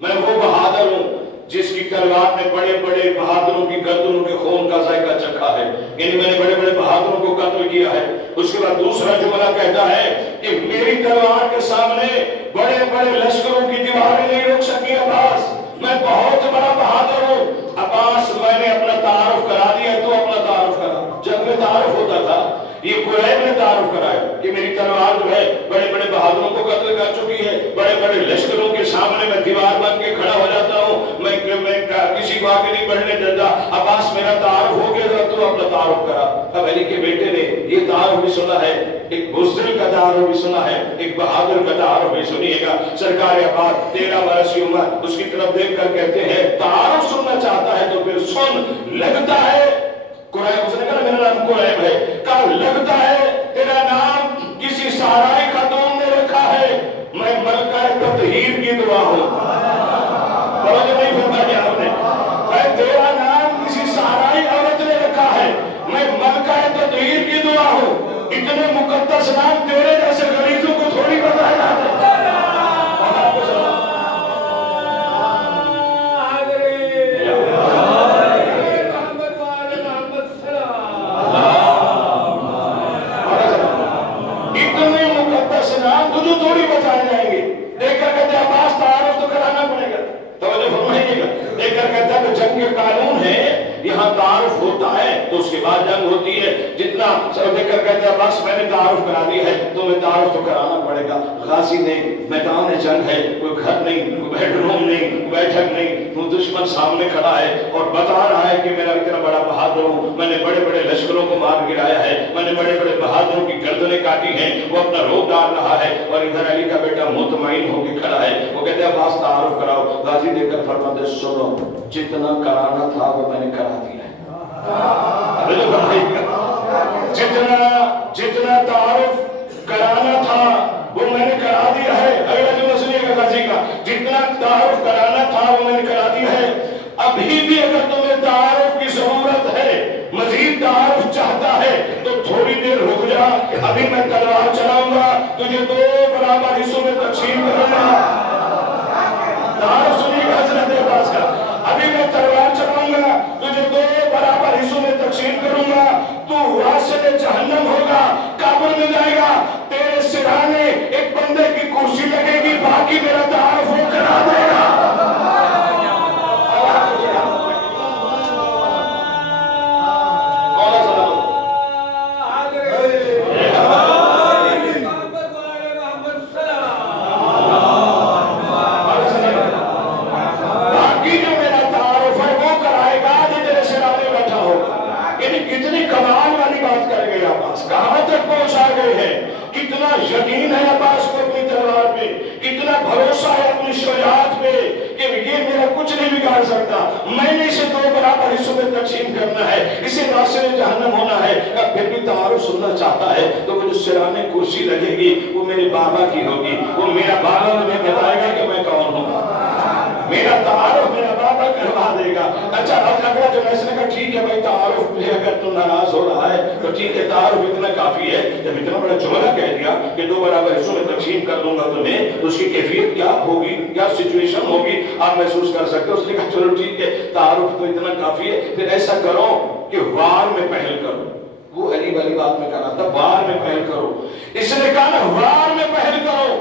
मैं वो बहादुर हूं जिसकी तलवार ने बड़े बड़े बहादुरों की गर्दनों के खून का जायका चखा है, यानी मैंने बड़े बड़े बहादुरों को कत्ल किया है। उसके बाद दूसरा जुमला कहता है कि मेरी तलवार के सामने बड़े बड़े लश्करों की दीवारें नहीं रोक सकी अब्बास, मैं बहुत बड़ा बहादुर हूं। अब्बास मैंने अपना तारुफ करा दिया, तो अपना तारुफ करा। जब में तारुफ होता था, ये कुरैब ने तारुफ कराया कि मेरी तलवार जो है बड़े बड़े बहादुरों को कत्ल कर चुकी है, बड़े बड़े लश्करों के सामने मैं दीवार बन के खड़ा हो जाता हूँ, मैं किसी को आगे नहीं बढ़ने देता। अब्बास मेरा तारुफ हो गया, तो अपना तारुफ करा। अब अली के बेटे ने ये तारुफ भी सुना है, एक बुज़दिल का तारुफ भी सुना है, एक बहादुर का तारुफ भी सुनिएगा। सरकार अब्बास 13 बरस की उम्र, उसकी तरफ देख कर कहते हैं तारुफ सुनना चाहता है तो फिर सुन, लगता है कुरैब, उसने कहा मेरा नाम कुरैब है, कहा लगता है तेरा नाम किसी सहाराई खातून ने रखा है, मैं मलका तत्हीर की दुआ हूं। नहीं फरमाया आपने, तेरा नाम किसी सहाराई औरत ने रखा है, मैं मलका तत्हीर की दुआ हूं। इतने मुकद्दस नाम तेरे जैसे गरीजों को थोड़ी बताया जाता है। कानून है, यहाँ तारुफ होता है तो उसके बाद जंग होती है। जितना सब देखकर कहते हैं बस मैंने तारुफ करा दिया है, तो मैं तारुफ तो कराना पड़ेगा। गाजी ने मैदान जंग है, कोई घर नहीं, कोई बेडरूम नहीं, बैठक नहीं, वो दुश्मन सामने खड़ा है और बता रहा है कि मेरा इतना बड़ा बहादुर हूँ, मैंने बड़े बड़े लश्करों को मार गिराया है, मैंने बड़े बड़े बहादुरों की गर्दनें काटी हैं। वो अपना रोब डाल रहा है और इधर अली का बेटा मुतमईन होकर खड़ा है। वो कहते हैं बस तारुफ कराओ। गाजी देकर फरमाते सुनो, जितना कराना था वो मैंने करा दिया है। जितना तारुफ कराना था वो मैंने करा दिया है। अगला जुमला सुनिएगा गाजी का, जितना तारुफ कराना था वो मैंने करा दिया है। अभी भी अगर तुम्हें तारुफ की जरूरत है کہ ابھی میں تلوار چلاؤں گا، تجھے 2 برابر حصوں میں تقسیم کروں گا۔ تعارف سنیے گا حضرت عباس کا، ابھی میں تلوار چلاؤں گا، تجھے 2 برابر حصوں میں تقسیم کروں گا، تو واسطے جہنم ہوگا، قبر میں جائے گا، تیرے سرانے ایک بندے کی کرسی لگے گی، باقی میرا تعارف وہ کرا دے گا۔ یقین ہے عباس کو اپنی تلوار پہ، کتنا بھروسہ ہے اپنی شجاعت پہ کہ یہ میرا کچھ نہیں بگاڑ سکتا، میں نے اسے 2 برابر حصوں میں تقسیم کرنا ہے، اسے واسطے جہنم ہونا ہے۔ پھر بھی تعارف سننا چاہتا ہے تو وہ جو سرانے کرسی لگے گی وہ میرے بابا کی ہوگی، وہ میرا بابا مجھے بتائے گا کہ میں کون ہوں، میرا تعارف میرا بابا کروا دے گا۔ اچھا اب اگلا جو میں نے کہا ٹھیک ہے بھائی تعارف میں اگر تو ناراض ہو رہا ہے تو ٹھیک ہے، تعارف اتنا کافی ہے۔ جب اتنا بڑا جملہ کہہ دیا کہ 2 برابر حصوں میں تقسیم کر دوں گا تمہیں، تو اس کی کیفیت کیا ہوگی، کیا سچویشن ہوگی آپ محسوس کر سکتے ہو۔ اس نے کہا چلو ٹھیک ہے تعارف تو اتنا کافی ہے، پھر ایسا کرو کہ وار میں پہل کرو۔ وہ علی والی بات میں کہا تھا وار میں پہل کرو، اس نے کہا نا وار میں پہل کرو۔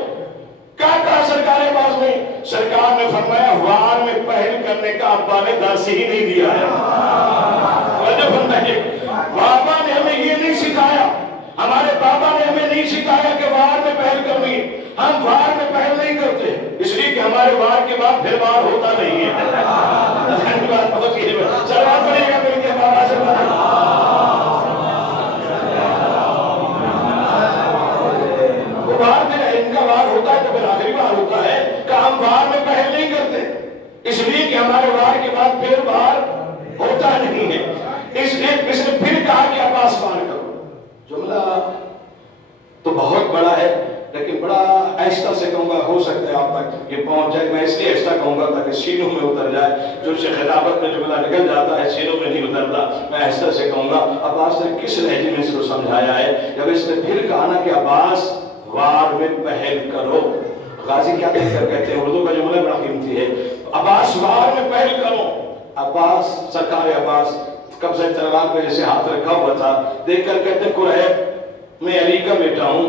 کیا کہا سرکار عباس نے؟ سرکار نے فرمایا وار میں پہل کرنے کا ابا نے درس ہی نہیں دیا ہے۔ بابا نے ہمیں یہ نہیں سکھایا، ہمارے بابا نے ہمیں نہیں سکھایا کہ وار میں پہل کرنی، ہم وار میں پہل نہیں کرتے اس لیے کہ ہمارے وار کے بعد پھر وار ہوتا نہیں ہے۔ سلام پڑے گا میرے بابا سے وہ وار میں ان کا وار ہوتا ہے تو پھر آخری وار ہوتا ہے کہ ہم وار میں پہل نہیں کرتے اس لیے کہ ہمارے وار کے بعد پھر وار ہوتا نہیں ہے۔ اس نے پھر کہا کہ عباس وار کرو۔ جملہ تو بہت بڑا ہے لیکن بڑا آہستہ سے کہوں گا، ہو سکتا ہے آپ تک یہ پہنچ جائے، میں اس لیے آہستہ کہوں گا تاکہ سینوں میں اتر جائے۔ جو خطابت میں جملہ نکل جاتا ہے سینوں میں نہیں اترتا، میں آہستہ سے کہوں گا۔ عباس نے کس لہجے میں اس کو سمجھایا ہے؟ جب اس نے پھر کہا نا کہ عباس وار میں پہل کرو، غازی کیا کہتے ہیں، اردو کا جملہ بڑا قیمتی ہے، عباس وار میں پہل کرو۔ عباس سرکار عباس قبضہ تلوار پہ جیسے ہاتھ رکھا ہوا تھا، دیکھ کر کہتے قریب میں علی کا بیٹا ہوں،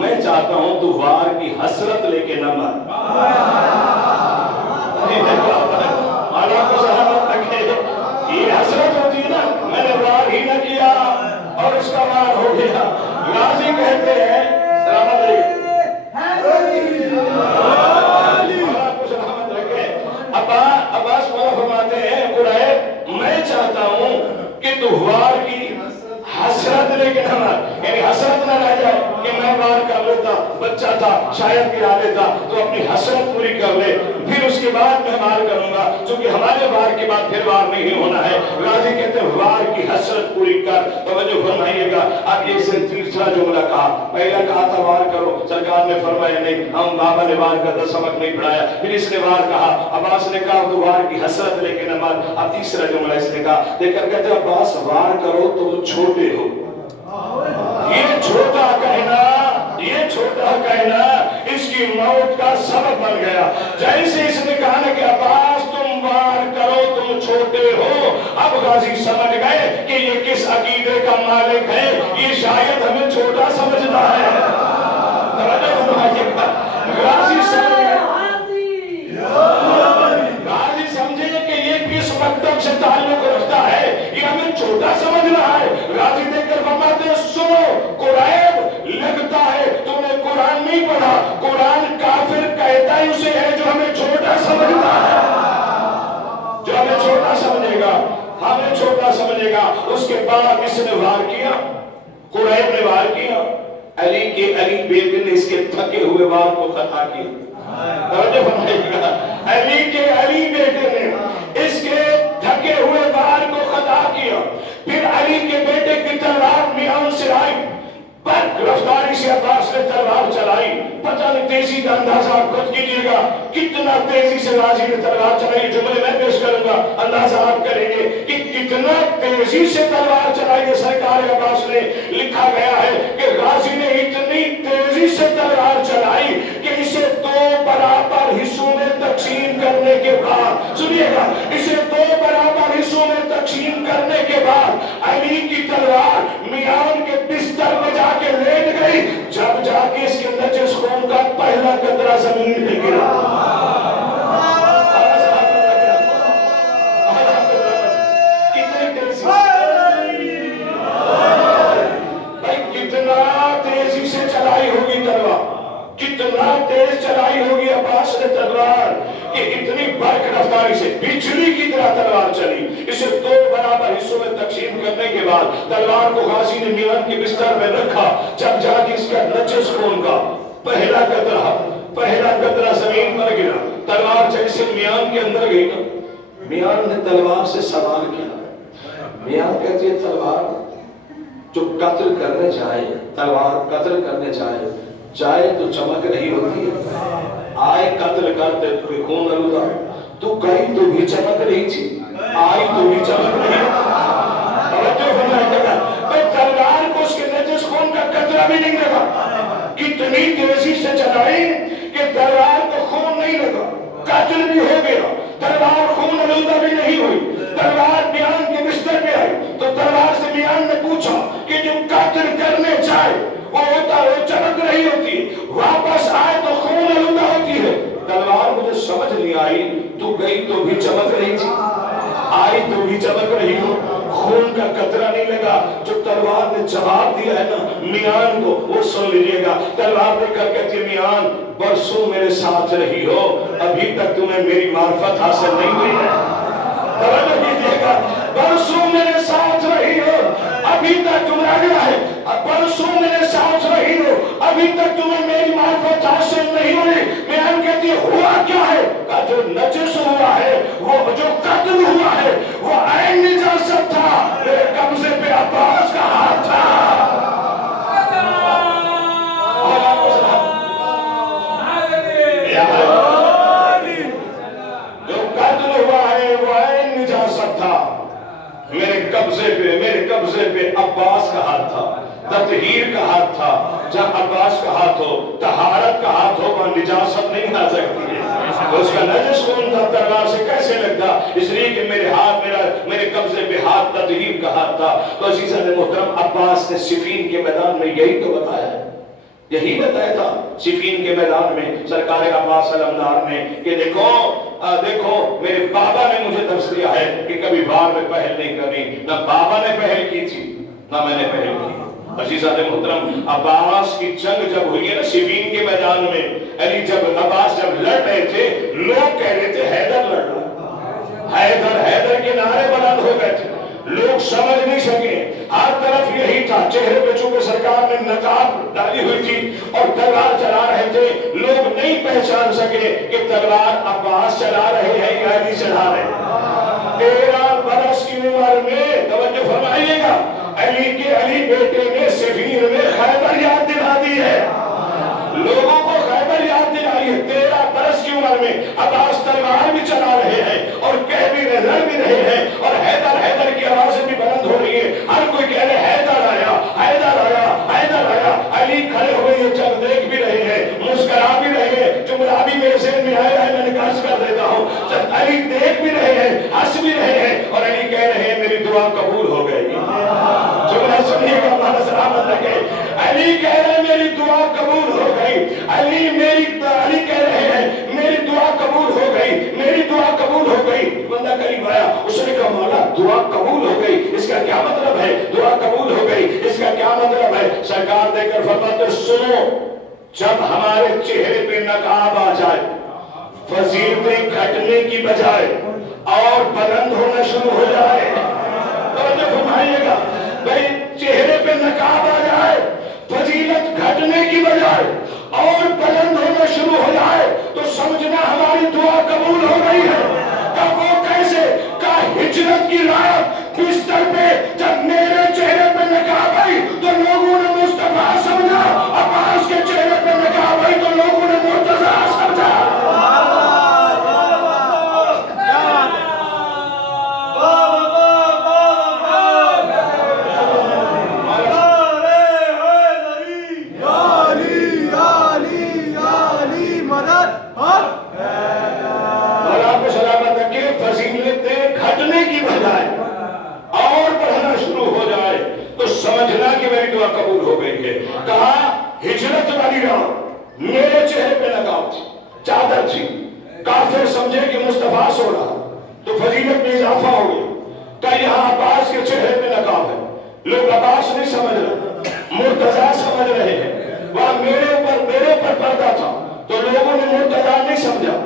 میں چاہتا ہوں تو وار کی حسرت لے کے نہ مر۔ مالا کو سلامت رکھے، یہ حسرت ہوتی ہے نا، میں نے وار ہی نہ کیا اور اس کا وار ہو گیا۔ غازی کہتے ہیں سلامت رکھے، مالا کو سلامت رکھے، عباس مولا فرماتے ہیں قریب میں چاہتا ہوں کہ تو وار کی حسرت لے کے نہ مر، یعنی حسرت نہ رہ جائے کہ میں وار کر لیتا، بچہ تھا شاید گرا لیتا، تو اپنی حسرت پوری کر لے، پھر اس کے بعد میں وار کروں گا، چونکہ ہمارے وار کے بعد پھر وار نہیں ہونا ہے۔ غازی کہتے ہیں وار کی حسرت پوری کر۔ توجہ فرمائیے گا، اب یہ سے تیسرا جملہ کہا، پہلا کہا تھا وار کرو، سرکار نے فرمایا نہیں، ہم بابا نے وار کا سبق نہیں پڑھایا، پھر اس نے وار کہا، عباس نے کہا تو وار کی حسرت لے کے نہ مر۔ اب تیسرا جملہ اس نے کہا، دیکھ کر کہتے ہیں عباس وار کرو تو چھوٹے ہو۔ یہ چھوٹا کہنا اس کی موت کا سبب بن گیا۔ جیسے اس نے کہا نا کہ عباس تم وار کرو تم چھوٹے ہو، اب غازی سمجھ گئے کہ یہ کس عقیدے کا مالک ہے، یہ شاید ہمیں چھوٹا سمجھتا ہے۔ غازی سمجھے کہ یہ کس مکتب سے تعلق رکھتا ہے، یہ ہمیں چھوٹا سمجھ رہا ہے۔ غازی دیکھ کر فرماتے ہیں سنو قریب، لگتا ہے تو نے قرآن نہیں پڑھا، قرآن کافر کہتا ہی اسے ہے جو ہمیں چھوٹا سمجھتا ہے، جو ہمیں چھوٹا سمجھے گا، ہمیں چھوٹا سمجھے گا۔ اس کے بعد اس نے وار کیا، قریب نے وار کیا، علی بیٹے نے اس کے تھکے ہوئے وار کو خطا کیا۔ توجہ فرمائیے گا، علی بیٹے نے اس کے تھکے ہوئے وار کو خطا کیا، پھر علی کے بیٹے کی تلوار میان سے آئی، रफ्तारी से अब्बास ने तलवार चलाई। पता नहीं तेजी का अंदाजा आप खुद कीजिएगा कितना तेजी से गाजी ने तलवार चलाई। जुमले मैं पेश करूंगा, अंदाजा आप करेंगे कि कितना तेजी से तलवार चलाई है सरकार अब्बास ने। लिखा गया है कि गाजी ने इतनी तेजी से तलवार चलाई कि इसे 2 बराबर हिस्सों में तकसीम करने के बाद, सुनिएगा, इसे 2 बराबर हिस्सों में तकसीम करने के बाद अली की तलवार मियान के बिस्तर में जाके लेट गई। जब जाके इसके नजस खून का पहला कतरा जमीन पे गिरा। कितनी तेजी भाई, कितना तेजी से चलाई होगी तलवार, कितना तेज चलाई होगी अब्बास ने तलवार कि इतनी बर्क रफ्तारी से बिजली की तरह तलवार चली। इसे 2 बराबर हिस्सों में तकसीम करने के बाद तलवार को गाजी ने मियान के बिस्तर में रखा। जब जाके इसका नजस खून का पहला कतरा जमीन पर गिरा। तलवार जैसे मियान के अंदर गई ना, मियान ने तलवार से सवाल किया। मियान कहती है तलवार जो कत्ल करने जाए, तलवार कत्ल करने जाए तो चमक रही होती है। आए कत्ल करते तो खून आलूदा, तू गई तो भी चमक रही थी, आई तो भी चमक रही। तलवार को उसके नजस खून का कतरा भी नहीं लगा। कितनी तेजी से चलाई कि तलवार को खून नहीं लगा, कत्ल भी हो गया, तलवार खून आलूदा भी नहीं हुई। तलवार मियान के बिस्तर पे आई तो तलवार से मियान ने पूछा कि जो कत्ल करने जाए वो चमक रही होती, वापस आए तो खून आलूदा होती है। तलवार मुझे समझ नहीं आई, तू गई तो भी चमक रही थी, आई तो भी चमक रही हो, खून का कतरा नहीं लगा। जो तलवार ने जवाब दिया है ना मियान को, वो सुन लीजिएगा। तलवार देकर कहती है मियान बरसों मेरे साथ रही हो, अभी तक तुम्हें मेरी मार्फत हासिल नहीं हुई है। तवज्जो कीजिएगा, बरसों मेरे साथ रही हो, अभी तक तुम अगला है, बरसों मेरे साथ रही हो, अभी तक तुम्हें मेरी मार्फत हासिल नहीं हुई। मियान कहती है हुआ क्या है? का जो नजस हुआ है, वो जो कत्ल हुआ है, वो ऐन निजासत था, मेरे कब्जे पे अब्बास का हाथ था। जो कत्ल हुआ है वो ऐन निजासत था, मेरे कब्जे पे अब्बास का हाथ था, ततहीर का हाथ था। जब अब्बास का हाथ हो, तहारत का हाथ हो, वहां निजासत नहीं आ सकती है। तो उसका नजस खून था, तलवार से कैसे लगता? इसलिए कि मेरे कब्जे पे हाथ ततहीर का हाथ था। तो अज़ीज़ान मोहतरम, अब्बास ने सिफीन के मैदान में यही तो बताया है, यही बताया था सिफीन के मैदान में सरकार अब्बास सल्लल्लाहु ने कि देखो मेरे बाबा ने मुझे दर्श दिया है कि कभी वार में पहल नहीं करनी, ना बाबा ने पहल की थी ना मैंने पहल की। अज़ीज़ान मोहतरम, अब्बास की जंग जब हुई है ना सिफीन के मैदान में, अब्बास जब लड़ रहे थे, लोग कह रहे थे हैदर लड़ रहा है, हैदर के नारे बुलंद हो गए थे, लोग समझ नहीं सके। हर तरफ यही था, चेहरे पे चूंकि सरकार ने नकाब डाली हुई थी और तलवार चला रहे थे, लोग नहीं पहचान सके कि तलवार अब्बास चला रहे हैं या अली चला रहे हैं। 13 बरस की उम्र में, तवज्जो फरमाइएगा, अली बेटे ने सिफीन में खैबर याद दिला दी है, लोगों को खैबर याद दिलाई है। 13 बरस की उम्र में अब्बास तलवार भी चला रहे हैं और कह भी रहे, लड़ भी रहे हैं, और हैदर हैदर की आवाजें भी बुलंद हो रही है। हर कोई कह रहे हैदर आया, हैदर आया, हैदर आया। अली खड़े हुए ये जंग देख भी रहे हैं, मुस्कुरा भी रहे हैं। जुमला भी मेरे ज़हन में आया है, मैंने अर्ज कर देता हूँ। जब अली देख भी रहे हैं, हंस भी रहे हैं, और अली कह रहे हैं मेरी दुआ कबूल हो गई। जुमला सुनिएगा, माना सलामत रखे। अली कह रहे हैं मेरी दुआ कबूल हो गई। अली कह रहे हैं मेरी दुआ कबूल हो गई, मेरी दुआ कबूल हो गई। बंदा करीब आया, उसने कहा मौला दुआ कबूल हो गई, इसका क्या मतलब है? दुआ कबूल हो गई, इसका क्या मतलब है? सरकार देकर फरमाते सुनो, जब हमारे चेहरे पे नकाब आ जाए, फजीलतें घटने की बजाय और बुलंद होना शुरू हो जाए, तो फरमाइएगा भाई, चेहरे पे नकाब आ जाए, फजीलत घटने की बजाय और बुलंद होना शुरू हो जाए, तो समझना हमारी दुआ कबूल हो गई है। तब वो कैसे का हिजरत की रात बिस्तर पे जब मेरे चेहरे पे नकाब आई, तो लोगों ने मुस्तफा दुआ कबूल हो गई है। कहा हिजरत वाली रात मेरे चेहरे पे नकाब थी, चादर थी, काफिर समझे कि मुस्तफा सो रहा तो फजीलत में इजाफा हो गया। कहा यहाँ अब्बास के चेहरे पे नकाब है, लोग अब्बास नहीं समझ रहे, मुर्तजा समझ रहे हैं। वहां मेरे ऊपर पर्दा था तो लोगों ने मुर्तजा नहीं समझा,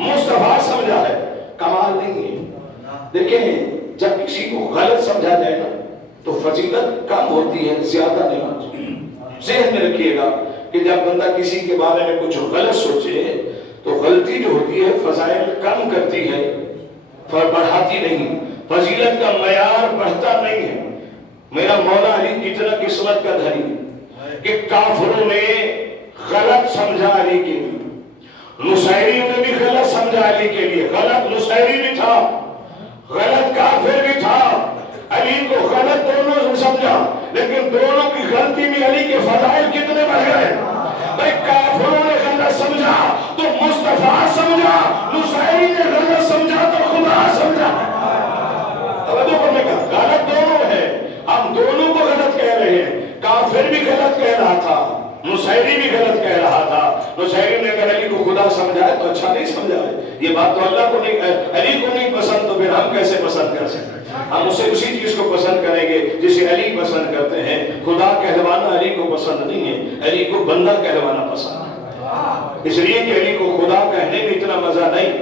मुस्तफा समझा है। कमाल नहीं है? देखें, जब किसी को गलत समझा जाए ना तो फजीलत कम होती है, ज्यादा नहीं होती। ज़हन में रखिएगा कि जब बंदा किसी के बारे में कुछ गलत सोचे तो गलती जो होती है फजाइल कम करती है, बढ़ाती नहीं। फजीलत का मयार बढ़ता नहीं है। मेरा मौला अली कितना किस्मत का धनी कि काफिरों ने गलत समझा अली के लिए, नुसैरी ने भी गलत समझा अली के लिए। गलत नुसैरी भी था, गलत काफिर भी था, अली को गलत दोनों ने समझा, लेकिन दोनों की गलती में अली के फजाइल कितने बढ़ गए। भाई काफिरों ने गलत समझा तो मुस्तफा समझा, नुसैरी ने गलत समझा तो खुदा समझा। गलत दोनों है, हम दोनों को गलत कह रहे हैं। काफिर भी गलत कह रहा था, नुसैरी भी गलत कह रहा था। नुसैरी ने अगर अली को खुदा समझा है तो अच्छा नहीं समझा है। ये बात तो अल्लाह को नहीं, अली को नहीं पसंद तो फिर हम कैसे पसंद कर सकते? हम उसे उसी चीज को पसंद करेंगे जिसे अली पसंद करते हैं। खुदा कहलवाना अली को पसंद नहीं है, अली को बंदा कहलवाना पसंद है। इसलिए कि अली को खुदा कहने में इतना मजा नहीं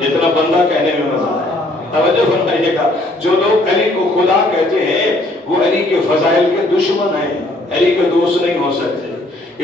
जितना बंदा कहने में मजा है। तवज्जो फरमाइएगा, जो लोग अली को खुदा कहते हैं वो अली के फजाइल के दुश्मन हैं, अली के दोस्त नहीं हो सकते।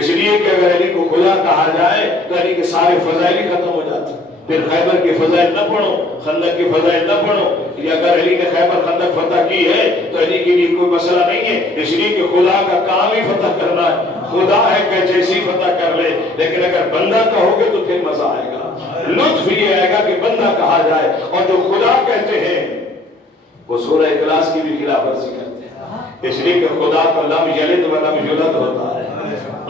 इसलिए कि अगर अली को खुदा कहा जाए तो अली के सारे फजाइल ही खत्म हो जाते। फिर खैबर के फजाइल न पढ़ो, खंदक के फजाइल न पढ़ो। अगर अली ने खैबर खंदक फतह की है तो अली के लिए कोई मसला नहीं है, इसलिए कि खुदा का काम ही फतह करना है। खुदा है कि जैसी फतह कर ले, लेकिन अगर बंदा कहोगे तो फिर मजा आएगा, लुत्फ ये आएगा कि बंदा कहा जाए। और जो खुदा कहते हैं वो सूरह इखलास की भी खिलाफवर्जी करते हैं। इसलिए कि खुदा को लम यलिद व लम यूलद होता है,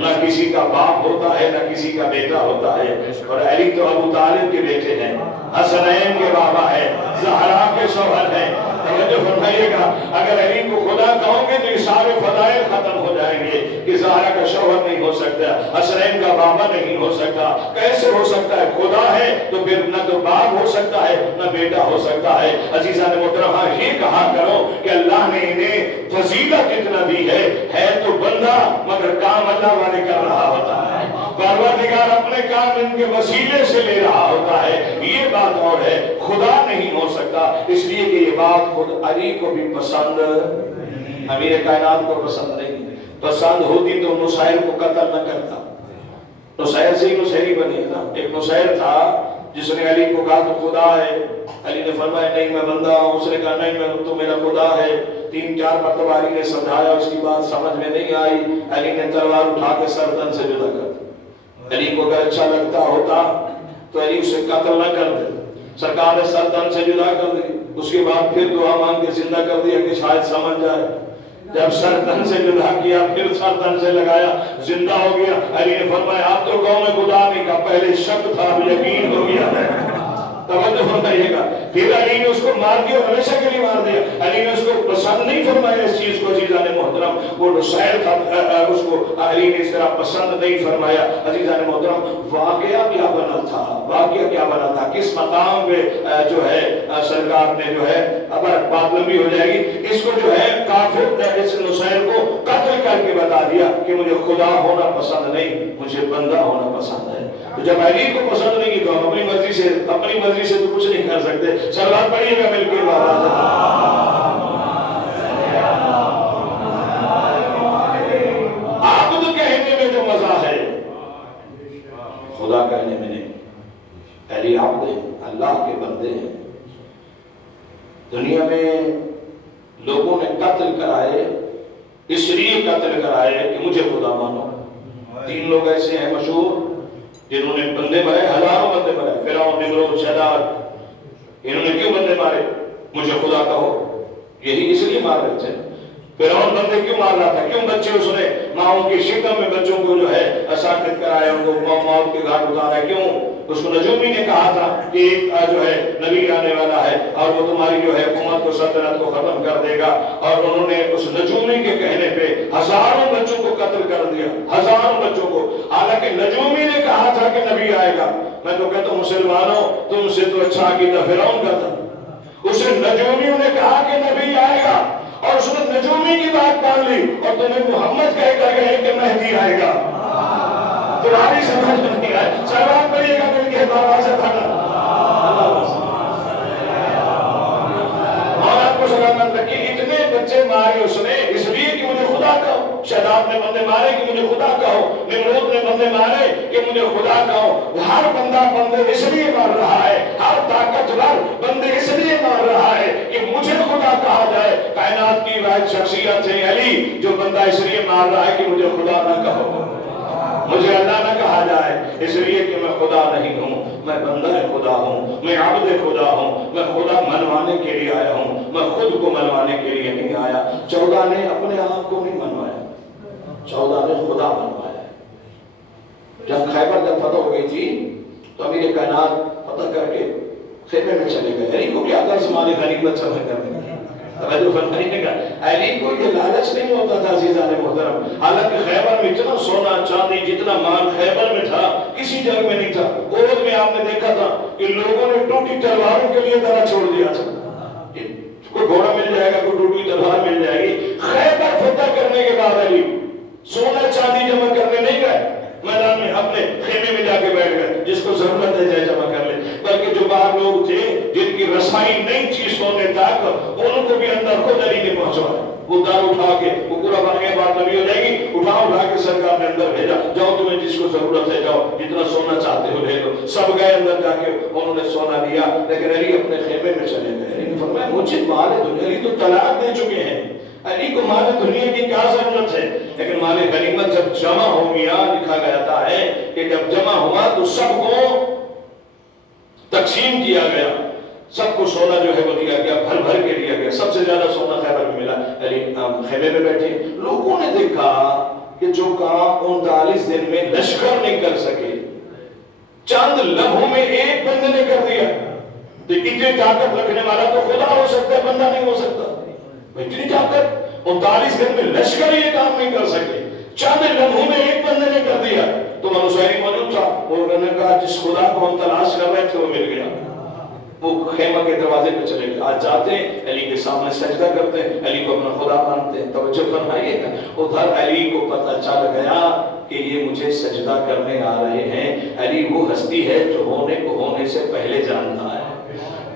ना किसी का बाप होता है ना किसी का बेटा होता है। और अली तो अबू तालिब के बेटे हैं, हसनैन के बाबा है, ज़हरा के शौहर हैं। तवज्जो फरमाइएगा, अगर अली को खुदा कहोगे तो ये सारे फदाइल खत्म हो जाएंगे कि ज़हरा का शौहर नहीं हो सकता, हसनैन का बाबा नहीं हो सकता। कैसे हो सकता है? खुदा है तो फिर न तो बाप हो सकता है न बेटा हो सकता है। अजीज़ान मोहतरमा, ये कहा करो कि अल्लाह ने इन्हें फजीलत इतना दी है तो बंदा, मगर काम अल्लाह वाले कर रहा होता है। परवरदिगार अपने काम इनके वसीले से ले रहा होता है। ये बात और है, खुदा नहीं हो सकता। इसलिए कि ये बात खुद अली को भी पसंद, अमीर कायनात को पसंद नहीं। पसंद होती तो नुसैर को कत्ल न करता। नुसैर से ही नुसैरी बनी है ना। एक नुसैर था जिसने अली को कहा तो खुदा है। अली ने फरमाया नहीं मैं बंदा हूँ। उसने कहा नहीं मैं तो मेरा खुदा है। 3-4 मरतबा अली ने समझाया, उसकी बात समझ में नहीं आई। अली ने तलवार उठा के सरतन से जुदा कर दिया। अली को अगर अच्छा लगता होता तो अली उसे कत्ल न कर दे। सरकार ने सरतन से जुदा कर दी। उसके बाद फिर दुआ मांग के जिंदा कर दिया कि शायद समझ जाए। जब सरतन से जुदा किया फिर सरतन से लगाया, जिंदा हो गया। अली ने फरमाया आप तो कौन है खुदा नहीं का, पहले शक था अब यकीन हो गया है। तवज्जो फरमाइएगा, फिर अली ने उसको मार दिया, हमेशा के लिए मार दिया। अली ने उसको पसंद नहीं फरमाया इस चीज को। अजीज़ान मोहतरम, वो नुसैर था, उसको अली ने इस तरह पसंद नहीं फरमाया। अजीज़ान मोहतरम, वाकया क्या बना था? वाकया क्या बना था? किस मकाम पे जो है सरकार ने जो है, अब बात लंबी हो जाएगी, इसको जो है काफिर इस नुसैर को कत्ल करके बता दिया कि मुझे खुदा होना पसंद नहीं, मुझे बंदा होना पसंद है। तो जब अली को पसंद नहीं तो हम अपनी मर्जी से तो कुछ नहीं कर सकते। सलावत पढ़िएगा मिलके आबद कहने में जो मजा है खुदा कहने में नहीं। अली आबद है, अल्लाह के बंदे हैं। दुनिया में लोगों ने कत्ल कराए, इसलिए कत्ल कराए कि मुझे खुदा मानो। 3 लोग ऐसे हैं मशहूर जिन्होंने बंदे मारे, हजारों बंदे मारे। फिरौन, निमरूद, शद्दाद, इन्होंने क्यों बंदे मारे? मुझे खुदा कहो। यही इसलिए मार रहे थे। फिरौन बंदे क्यों मार रहा था? क्यों बच्चे उसने माओ की शिकम में बच्चों को जो है असाकित कराया, उनको मौत के घाट उतारा? क्यों? اس کو نجومی نے کہا تھا کہ ایک جو ہے نبی آنے والا ہے اور وہ تمہاری جو ہے حکومت کو سلطنت کو ختم کر دے گا، اور انہوں نے اس نجومی کے کہنے پہ ہزاروں بچوں کو قتل کر دیا، ہزاروں بچوں کو، حالانکہ نجومی نے کہا تھا کہ نبی آئے گا۔ میں تو کہتا ہوں مسلمانوں، تم سے تو اچھا عقیدہ فرعون کا تھا، اسے نجومیوں نے کہا کہ نبی آئے گا اور اس نے نجومی کی بات مان لی، اور تمہیں محمد کہہ کر گئے کہ مہدی آئے گا۔ تمہاری سمجھ میں نہیں آئے، سلام پڑھیے گا مل کے بابا سے پڑھنا، اور آپ کو سلامت رکھیے۔ اتنے بچے مارے اس نے اس لیے کہ مجھے خدا کہو، شداد نے بندے مارے کہ مجھے خدا کہو، نمرود نے بندے مارے کہ مجھے خدا کہو۔ ہر بندہ بندے اس لیے مار رہا ہے، ہر طاقتور بندے اس لیے مار رہا ہے کہ مجھے خدا کہا جائے۔ کائنات کی واحد شخصیت ہے علی، جو بندہ اس لیے مار رہا ہے کہ مجھے خدا نہ کہو، مجھے اللہ نہ کہا جائے، اس لیے کہ میں خدا نہیں ہوں، میں بندہ خدا ہوں، میں عبد خدا ہوں، میں خدا منوانے کے لیے آیا ہوں، میں خود کو منوانے کے لیے نہیں آیا۔ 14 نے اپنے آپ کو نہیں منوایا، 14 نے خدا منوایا۔ جب خیبر جب فتح ہو گئی تھی تو امیر کائنات فتح کر کے خیمے میں چلے گئے۔ علی کو کیا غرض مال غنیمت جمع کرنے کا؟ توجہ فرمائیے گا، علی کو یہ لالچ نہیں ہوتا تھا عزیزان محترم، حالانکہ خیبر میں اتنا سونا چاندی جتنا مال خیبر میں تھا کسی جگہ میں نہیں تھا۔ احد میں آپ نے دیکھا تھا کہ لوگوں نے ٹوٹی تلواروں کے لیے درا چھوڑ دیا تھا، کوئی گھوڑا مل جائے گا، کوئی ٹوٹی تلوار مل جائے گی۔ خیبر فتح کرنے کے بعد علی سونا چاندی جمع کرنے نہیں گئے میدان میں، اپنے خیمے میں جا کے بیٹھ گئے، جس کو ضرورت ہے جائے جمع کر لے، بلکہ جو باہر لوگ تھے جن کی رسائی نہیں تھی سونے تک، ان کو بھی اندر خود علی نے پہنچوایا۔ وہ دار اٹھا کے، وہ پورا واقعہ بات نبی ہو جائے گی، اٹھا کے سرکار نے اندر بھیجا، جاؤ تمہیں جس کو ضرورت ہے جاؤ، جتنا سونا چاہتے ہو لے لو۔ سب گئے اندر جا کے انہوں نے سونا لیا، لیکن علی اپنے خیمے میں چلے گئے۔ علی نے فرمایا مجھے مال دنیا، علی تو طلاق دے چکے ہیں، علی کو مال دنیا کی کیا ضرورت ہے؟ لیکن مال غنیمت جب جمع ہو گیا، لکھا گیا ہے کہ جب جمع ہوا تو سب کو تقسیم کیا گیا، سب کو سونا جو ہے وہ دیا گیا، بھر بھر کے دیا گیا۔ سب سے زیادہ سونا خیبر میں ملا۔ علی خیمے میں بیٹھے، لوگوں نے دیکھا کہ جو کام 39 دن میں لشکر نہیں کر سکے، چند لمحوں میں ایک بندے نے کر دیا۔ تو اتنی طاقت رکھنے والا تو خدا ہو سکتا ہے، بندہ نہیں ہو سکتا۔ اتنی طاقت 39 دن میں لشکر یہ کام نہیں کر سکے، چند لمحوں میں ایک بندے نے کر دیا۔ تو منوسیری موجود تھا، انہوں نے کہا جس خدا کو ہم تلاش کر رہے تھے وہ مل گیا۔ وہ خیمہ کے دروازے پہ چلے گئے، آج جاتے ہیں علی کے سامنے سجدہ کرتے ہیں، علی کو اپنا خدا مانتے ہیں۔ توجہ فرمائیے گا، ادھر علی کو پتہ چل گیا کہ یہ مجھے سجدہ کرنے آ رہے ہیں۔ علی وہ ہستی ہے جو ہونے کو ہونے سے پہلے جانتا ہے۔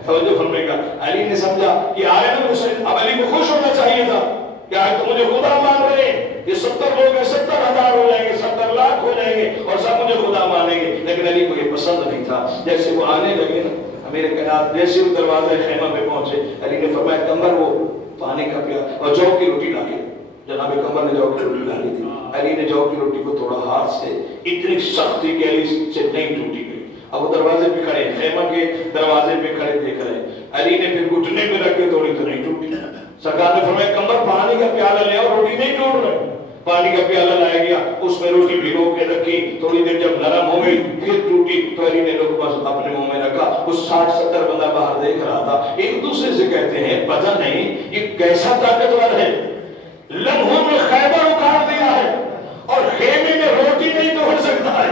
توجہ فرمائیے گا، علی نے سمجھا کہ آئے نا، اب علی کو خوش ہونا چاہیے تھا کہ آج تو مجھے خدا مان رہے ہیں، یہ 70 لوگ ہیں، 70,000 ہو جائیں گے، 70 لاکھ ہو جائیں گے اور سب مجھے خدا مانیں گے۔ لیکن علی کو یہ پسند نہیں تھا۔ جیسے وہ آنے لگے نا میرے کائنات، جیسے وہ دروازے خیمہ پہ پہنچے، علی نے فرمایا کمر وہ پانی کا پیا اور جو کی روٹی ڈالی۔ جناب کمر نے جو کی روٹی ڈالی تھی، علی نے جو کی روٹی کو توڑا ہاتھ سے، اتنی سخت تھی کہ علی سے نہیں ٹوٹی گئی۔ اب وہ دروازے پہ کھڑے، خیمہ کے دروازے پہ کھڑے دیکھ رہے ہیں، علی نے پھر گھٹنے پہ رکھ کے توڑی تو نہیں ٹوٹی۔ سرکار نے فرمایا کمر پانی کا پیالہ لے اور روٹی نہیں ٹوٹ رہے۔ پانی کا پیالہ لایا گیا، اس میں روٹی بھگو کے رکھی، تھوڑی دیر جب نرم ہو گئی پھر ٹوٹی تو علی نے لوگ بس اپنے منہ میں رکھا۔ اس 60-70 بندہ باہر دیکھ رہا تھا، ایک دوسرے سے کہتے ہیں پتہ نہیں یہ کیسا طاقتور ہے، لمحوں میں خیبر اکھاڑ دیا ہے اور خیمے میں روٹی نہیں توڑ سکتا ہے۔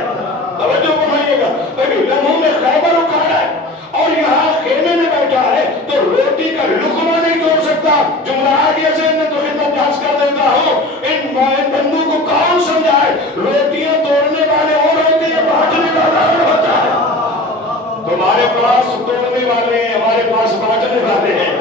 توجہ فرمائیے گا، لمحوں میں خیبر اکھاڑا ہے اور یہاں خیمے میں بیٹھا ہے تو روٹی کا لقمہ نہیں توڑ سکتا۔ جملہ آگے سے میں تو خدمت پیش کر دیتا ہوں، ان بندوں کو کون سمجھائے؟ روٹیاں توڑنے والے اور ہوتے ہیں، بانٹنے والا اور ہوتا ہے۔ تمہارے پاس توڑنے والے ہیں، ہمارے پاس بانٹنے والے ہیں۔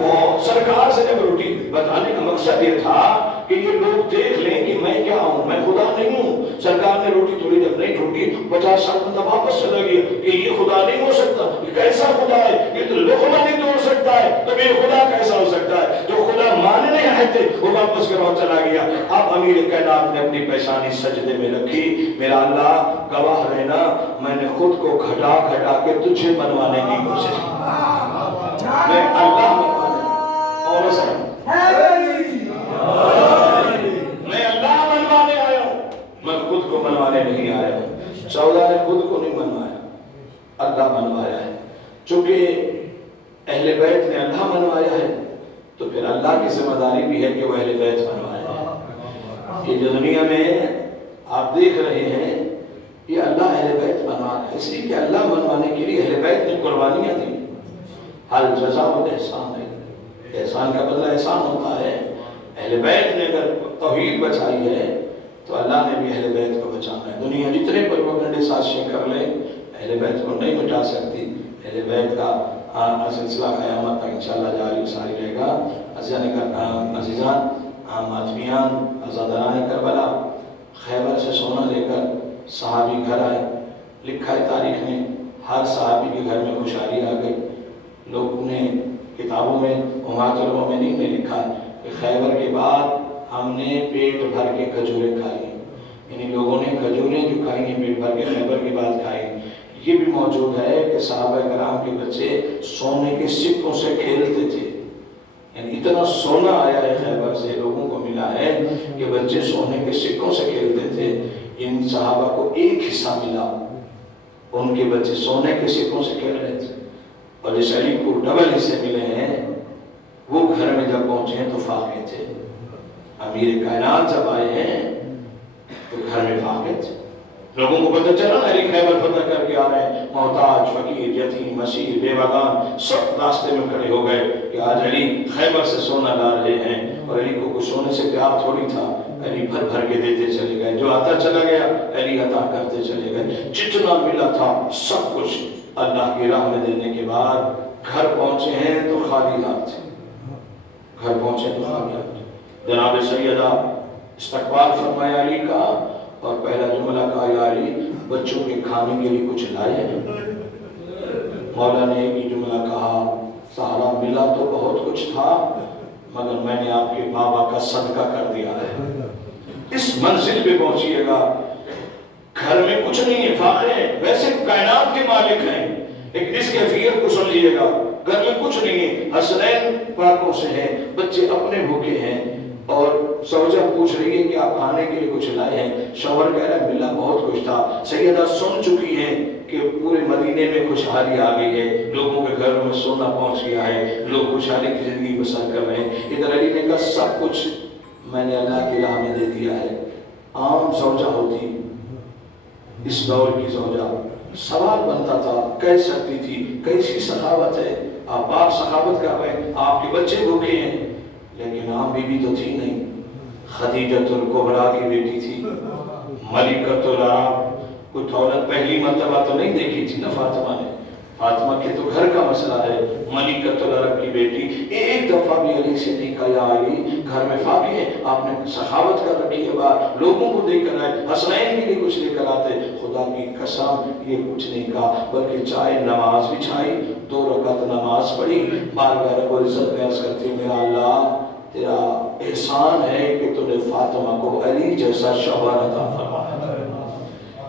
وہ سرکار سے جب روٹی بتانے کا مقصد یہ تھا کہ یہ لوگ دیکھ لیں کہ میں کیا ہوں، میں خدا نہیں ہوں۔ سرکار نے روٹی توڑی، جب نہیں ٹوٹی 50-60 بندہ واپس چلا گیا کہ یہ خدا نہیں ہو سکتا، یہ کیسا خدا ہے، یہ تو لقمہ نہیں توڑ سکتا ہے، تو یہ خدا کیسا ہو سکتا ہے؟ جو خدا ماننے آئے تھے وہ واپس گھروں چلا گیا۔ اب امیر کائنات نے اپنی پیشانی سجدے میں رکھی، میرا اللہ گواہ رہنا، میں نے خود کو گھٹا گھٹا کے تجھے منوانے کی کوشش کی۔ میں اللہ میں اللہ منوانے آیا ہوں، میں خود کو منوانے نہیں آیا ہوں۔ 14 نے خود کو نہیں منوایا، اللہ منوایا ہے. چونکہ اہل بیت نے اللہ منوایا ہے تو پھر اللہ کی ذمہ داری بھی ہے کہ وہ اہل بیت منوایا ہے. یہ جو دنیا میں آپ دیکھ رہے ہیں یہ اللہ اہل بیت منوا رہا ہے، اس لیے کہ اللہ منوانے کے لیے اہل بیت نے قربانیاں دی. حل جزا احسان ہے، احسان کا بدلہ احسان ہوتا ہے. اہل بیت نے اگر توحید بچائی ہے تو اللہ نے بھی اہل بیت کو بچانا ہے. دنیا جتنے پروپیگنڈے سازشیں کر لیں اہل بیت کو نہیں مٹا سکتی. اہل بیت کا سلسلہ قیامت تک انشاءاللہ جاری ساری رہے گا. عزیزان ماتمیان آزادران کربلا خیبر سے سونا لے کر صحابی گھر آئے. لکھا ہے تاریخ میں ہر صحابی کے گھر میں خوشحالی آ گئی. لوگوں نے کتابوں میں امہات المومنین میں لکھا ہے کہ خیبر کے بعد ہم نے پیٹ بھر کے کھجوریں کھائی. یعنی لوگوں نے کھجوریں جو کھائی ہیں پیٹ بھر کے خیبر کے بعد کھائی. یہ بھی موجود ہے کہ صحابہ کرام کے بچے سونے کے سکوں سے کھیلتے تھے. یعنی اتنا سونا آیا ہے خیبر سے، لوگوں کو ملا ہے کہ بچے سونے کے سکوں سے کھیلتے تھے. ان صحابہ کو ایک حصہ ملا، ان کے بچے سونے کے سکوں سے کھیل رہے تھے. اور جس علی کو ڈبل حصے ملے ہیں وہ گھر میں جب پہنچے ہیں تو فاقے تھے. امیر کائنات جب آئے ہیں تو گھر میں فاقے تھے. لوگوں کو پتہ چلا علی خیبر فتح کر کے آ رہے ہیں. محتاج، فقیر، یتیم، مسیر، بیوگان سب راستے میں کھڑے ہو گئے کہ آج علی خیبر سے سونا لا رہے ہیں. اور علی کو کچھ سونے سے پیار تھوڑی تھا، علی بھر بھر کے دیتے چلے گئے. جو آتا چلا گیا علی عطا کرتے چلے گئے. جتنا ملا تھا سب کچھ اللہ کی راہ میں دینے کے بعد گھر پہنچے ہیں تو خالی ہاتھ تھے. گھر پہنچے تو خالی ہاتھ. جناب سیدہ استقبال فرمایا علی کا اور پہلا جملہ کہا یا علی بچوں کے کھانے کے لیے کچھ لائے ہیں؟ مولا نے ایک ہی جملہ کہا سہارا ملا تو بہت کچھ تھا مگر میں نے آپ کے بابا کا صدقہ کر دیا ہے. اس منزل پہ پہنچیے گا. گھر میں کچھ نہیں ہے، فاقے ہیں، ویسے کائنات کے مالک ہیں لیکن اس کیفیت کو سمجھیے گا. گھر میں کچھ نہیں ہے، حسنین پاکوں سے ہیں، بچے اپنے بھوکے ہیں اور زوجہ پوچھ رہی ہے کہ آپ کھانے کے لیے کچھ لائے ہیں؟ شوہر کہہ رہا ہے ملا بہت کچھ تھا. سیدہ سن چکی ہیں کہ پورے مدینے میں خوشحالی آ گئی ہے، لوگوں کے گھروں میں سونا پہنچ گیا ہے، لوگ خوشحالی کی زندگی بسر کر رہے ہیں. ادھر علی نے کہا سب کچھ میں نے اللہ کی راہ میں دے دیا ہے. عام زوجہ ہوتی، اس دور کی زوجہ، سوال بنتا تھا کہہ سکتی تھی کیسی سخاوت ہے، آپ باپ سخاوت کر رہے ہیں، آپ کے بچے بھوکے ہیں. لیکن عام بیوی تو تھی نہیں. خدیجۃ الکبریٰ کی بیٹی تھی، ملکۃ العرب. کوئی دولت پہلی مرتبہ تو نہیں دیکھی تھی نا فاطمہ نے. فاطمہ کے تو گھر کا مسئلہ ہے. ملکۃ العرب کی بیٹی ایک دفعہ بھی علی سے نہیں کہا یا علی گھر میں فاقے ہیں، آپ نے سخاوت کر رکھی ہے، بات لوگوں کو دے کر آئے، حسنین کے لیے کچھ لے کر آتے. خدا کی قسم یہ کچھ نہیں کہا بلکہ چاہے نماز بچھائی، 2 رکعت نماز پڑھی، بارگاہ رب العزت میں عرض کرتی میرا اللہ تیرا احسان ہے کہ تو نے فاطمہ کو علی جیسا شوہر عطا فرمایا.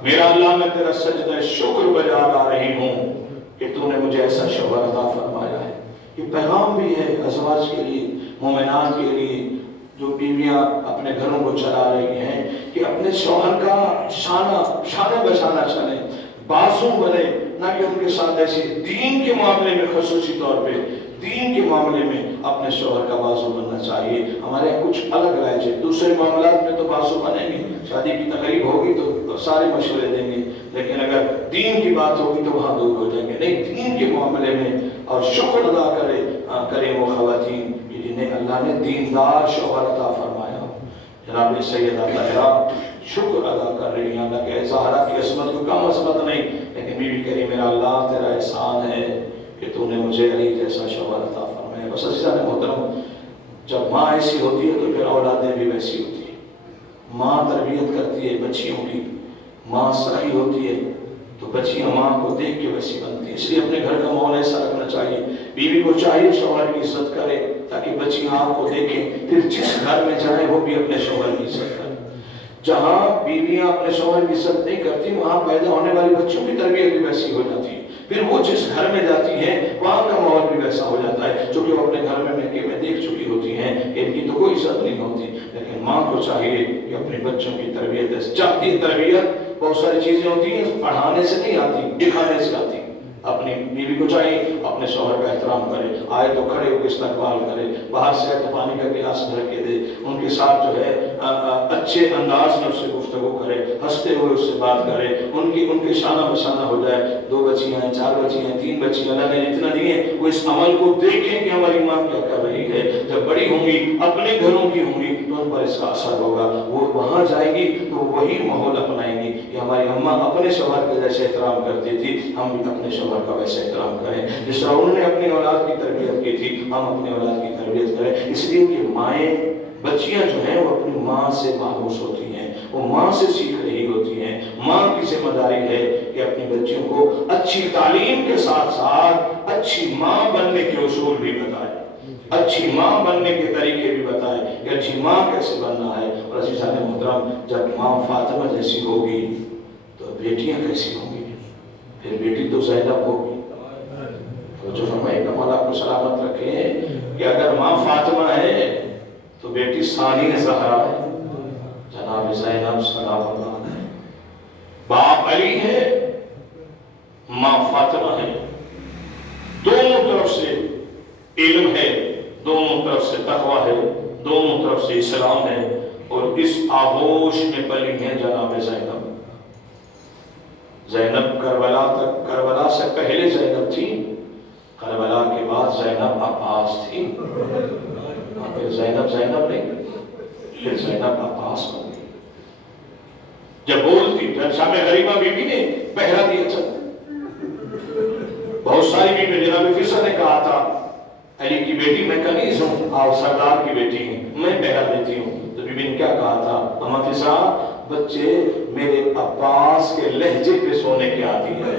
میرا اللہ میں تیرا سجدہ شکر بجا لا رہی ہوں کہ تو نے مجھے ایسا شوہر عطا فرمایا ہے. یہ پیغام بھی ہے ازواج کے لیے، مومنات کے لیے جو بیویاں اپنے گھروں کو چلا رہی ہیں کہ اپنے شوہر کا شانہ بشانہ چلیں، بازو بنے، نہ کہ ان کے ساتھ ایسے دین کے معاملے میں خصوصی طور پہ دین کے معاملے میں اپنے شوہر کا بازو بننا چاہیے. ہمارے یہاں کچھ الگ رائج ہے، دوسرے معاملات میں تو بازو بنیں گے، شادی کی تقریب ہوگی تو سارے مشورے دیں گے، لیکن اگر دین کی بات ہوگی تو وہاں دور ہو جائیں گے. نہیں، دین کے معاملے میں اور شکر ادا کریں وہ خواتین جنہیں اللہ نے دیندار شوہر عطا فرمایا. جناب سیدہ طاہرہ شکر ادا کر رہی ہیں اللہ کہ زہرا کی عصمت کو کم عصمت نہیں، لیکن بی بی کہہ رہی میرا اللہ تیرا احسان ہے کہ تو نے مجھے علی جیسا شوہر عطا فرمایا. بس عزیزان محترم، جب ماں ایسی ہوتی ہے تو پھر اولادیں بھی ویسی ہوتی ہیں. ماں تربیت کرتی ہے بچیوں کی، ماں سخی ہوتی ہے تو بچیاں ماں کو دیکھ کے ویسی بنتی ہیں. اس لیے اپنے گھر کا ماحول ایسا رکھنا چاہیے. بیوی کو چاہیے شوہر کی عزت کرے تاکہ بچیاں آپ کو دیکھیں، پھر جس گھر میں جائیں وہ بھی اپنے شوہر کی عزت کریں. جہاں بیویاں اپنے شوہر کی عزت نہیں کرتی وہاں پیدا ہونے والی بچوں کی تربیت بھی ویسی ہو جاتی ہے. پھر وہ جس گھر میں جاتی ہیں وہاں کا ماحول بھی ویسا ہو جاتا ہے، جو کہ وہ اپنے گھر میں دیکھ چکی ہوتی ہیں ان کی تو کوئی عزت نہیں ہوتی. لیکن ماں کو چاہیے کہ اپنے بچوں کی تربیت چاہتی. تربیت بہت ساری چیزیں ہوتی ہیں، پڑھانے سے نہیں آتی، دکھانے سے آتی. अपनी बीवी को चाहिए अपने शौहर का एहतराम करे, आए तो खड़े होकर इस्तकबाल करे, बाहर से आए तो पानी का गिलास भर के दे, उनके साथ जो है अच्छे अंदाज में उससे गुफ्तगू करे, हंसते हुए उससे बात करे, उनके शाना बशाना हो जाए। 2 बच्चियां हैं, 4 बच्चियां हैं, 3 बच्चियां अल्लाह ने जितना दिए वो इस अमल को देखें कि हमारी माँ क्या कर रही है। जब बड़ी होंगी अपने घरों की होंगी तो उन पर इसका असर होगा, वो वहां जाएंगी तो वही माहौल अपनाएंगी कि हमारी अम्मा अपने शौहर का जैसे एहतराम करती थी, हम भी अपने शौहर का वैसे एहतराम करें। जिस तरह उन्होंने अपनी औलाद की तरबियत की थी, हम अपनी औलाद की तरबियत करें। इसलिए कि माएँ, बच्चियां जो हैं वो अपनी माँ से मायूस होती हैं, वो माँ से सीख रही होती हैं। माँ की जिम्मेदारी है कि अपनी बच्चियों को अच्छी तालीम के साथ साथ अच्छी माँ बनने के उसूल भी बताए, अच्छी माँ बनने के तरीके भी बताए कि अच्छी माँ कैसे बनना है। और अज़ीज़ान मोहतरम, जब माँ फातिमा जैसी होगी तो बेटियां कैसी होंगी, फिर बेटी तो ज़ैनब होगी। तो जो फरमाएगा मौला को सलामत रखे कि अगर माँ फातिमा है तो बेटी सानी ज़हरा है, जनाब ज़ैनब सलामुल्लाह है, बाप अली है, माँ फातिमा है। दोनों तरफ से इल्म है, दोनों तरफ से तकवा है, दोनों तरफ से इस्लाम है, और इस आगोश में पली है जनाब ज़ैनब। ज़ैनब करबला से पहले ज़ैनब थी, करबला के बाद ज़ैनब अब्बास थी, फिर ज़ैनब नहीं, फिर ज़ैनब अब्बास बन गई। जब बोलती, जब शामे गरीबा बीबी ने पहरा दिया था, बहुत सारी बीबी, जनाब फिसा ने कहा था अली की बेटी मैं कनीज हूँ, आप सरदार की बेटी हूँ, मैं पहरा देती हूँ। तो बीबी ने क्या कहा था, अम्मा फिसा बच्चे मेरे अब्बास के लहजे पे सोने की आती है,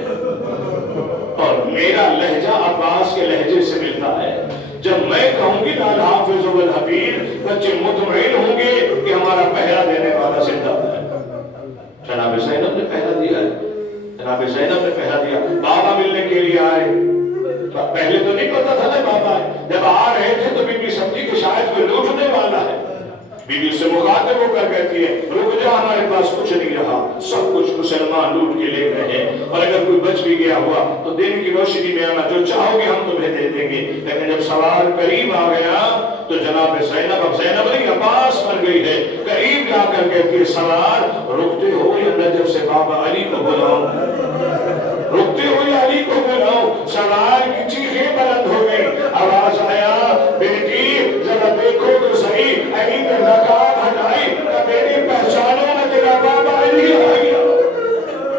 और मेरा लहजा अब्बास के लहजे से मिलता है। जब मैं कहूंगी लाल हाफिज वल हफीज, बच्चे मुतमईन होंगे कि हमारा पहरा देने वाला जिंदा है। जनाब ज़ैनब ने पहरा दिया है, जनाब ज़ैनब ने पहरा दिया। बाबा मिलने के लिए आए, पहले तो नहीं पता था ना बाबा है, जब आ रहे थे तो बीबी समझी कि शायद कोई लूटने वाला है। बीबी से मुखातिब होकर कहती है रुक जा, हमारे पास कुछ नहीं रहा, सब कुछ मुसलमान लूट के ले गए हैं, और अगर कोई बच भी गया हुआ तो दिन की रोशनी में आना, जो चाहोगे हम तुम्हें दे देंगे। लेकिन जब सवाल करीब आ गया तो जनाब ज़ैनब, अब ज़ैनब नहीं अब्बास बन गई है, करीब जाकर कहती है सवार रुकते हो या नजर से बाबा अली को बुलाओ, रुकते हो या अली को बुलाओ। सवार की चीखें बुलंद हो गई, आवाज आया बेटी जरा देखो तो सही, अली ने नकाब हटाई, बेटी पहचानो मैं तेरा बाबा अली आ गया,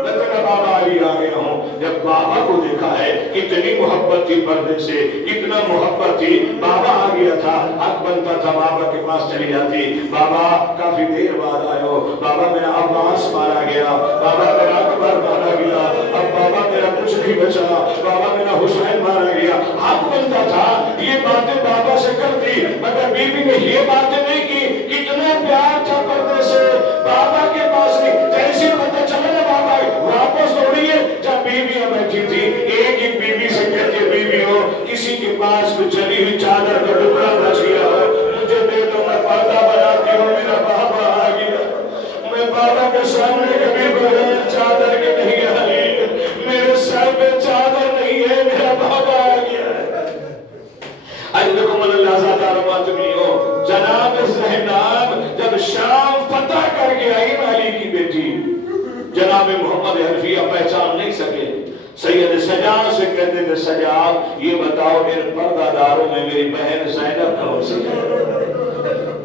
मैं तेरा बाबा अली आ गया हूँ। जब बाबा को देखा है, कितनी मोहब्बत थी पर्दे से, कितना मोहब्बत थी, बाबा आ गया था, हक बनता था बाबा के पास चली जाती, बाबा काफी देर बाद आयो, बाबा मेरा अब्बास मारा गया, बाबा मेरा अकबर मारा गया, अब बाबा मेरा कुछ नहीं बचा, बाबा मेरा हुसैन मारा गया। हक बनता था ये बातें बाबा से करती, मगर बीबी ने ये बातें नहीं की। कितना प्यार था पर्दे से, बाबा के पास नहीं, जैसे पता चला ना बाबा वापस दौड़ी है, जब बीवियां बैठी थी, एक एक बीबी से कहती है बीबी हो किसी के पास कोई चली हुई चादर का टुकड़ा बच गया हो, मुझे दे दो, मैं पर्दा बनाती हूँ, मेरा बाबा आ गया। मैं बाबा के सामने कभी बगैर चादर के नहीं आई, मेरे सर पे चादर नहीं है, मेरा बाबा आ गया। जनाब ज़ैनब जब शाम फतह करके आई, अली की बेटी जनाब मोहम्मद हनफिया पहचान नहीं सके, सैयद सजाद से कहते थे सजाद ये बताओ इन पर्दादारों में मेरी बहन ज़ैनब कौन सी है।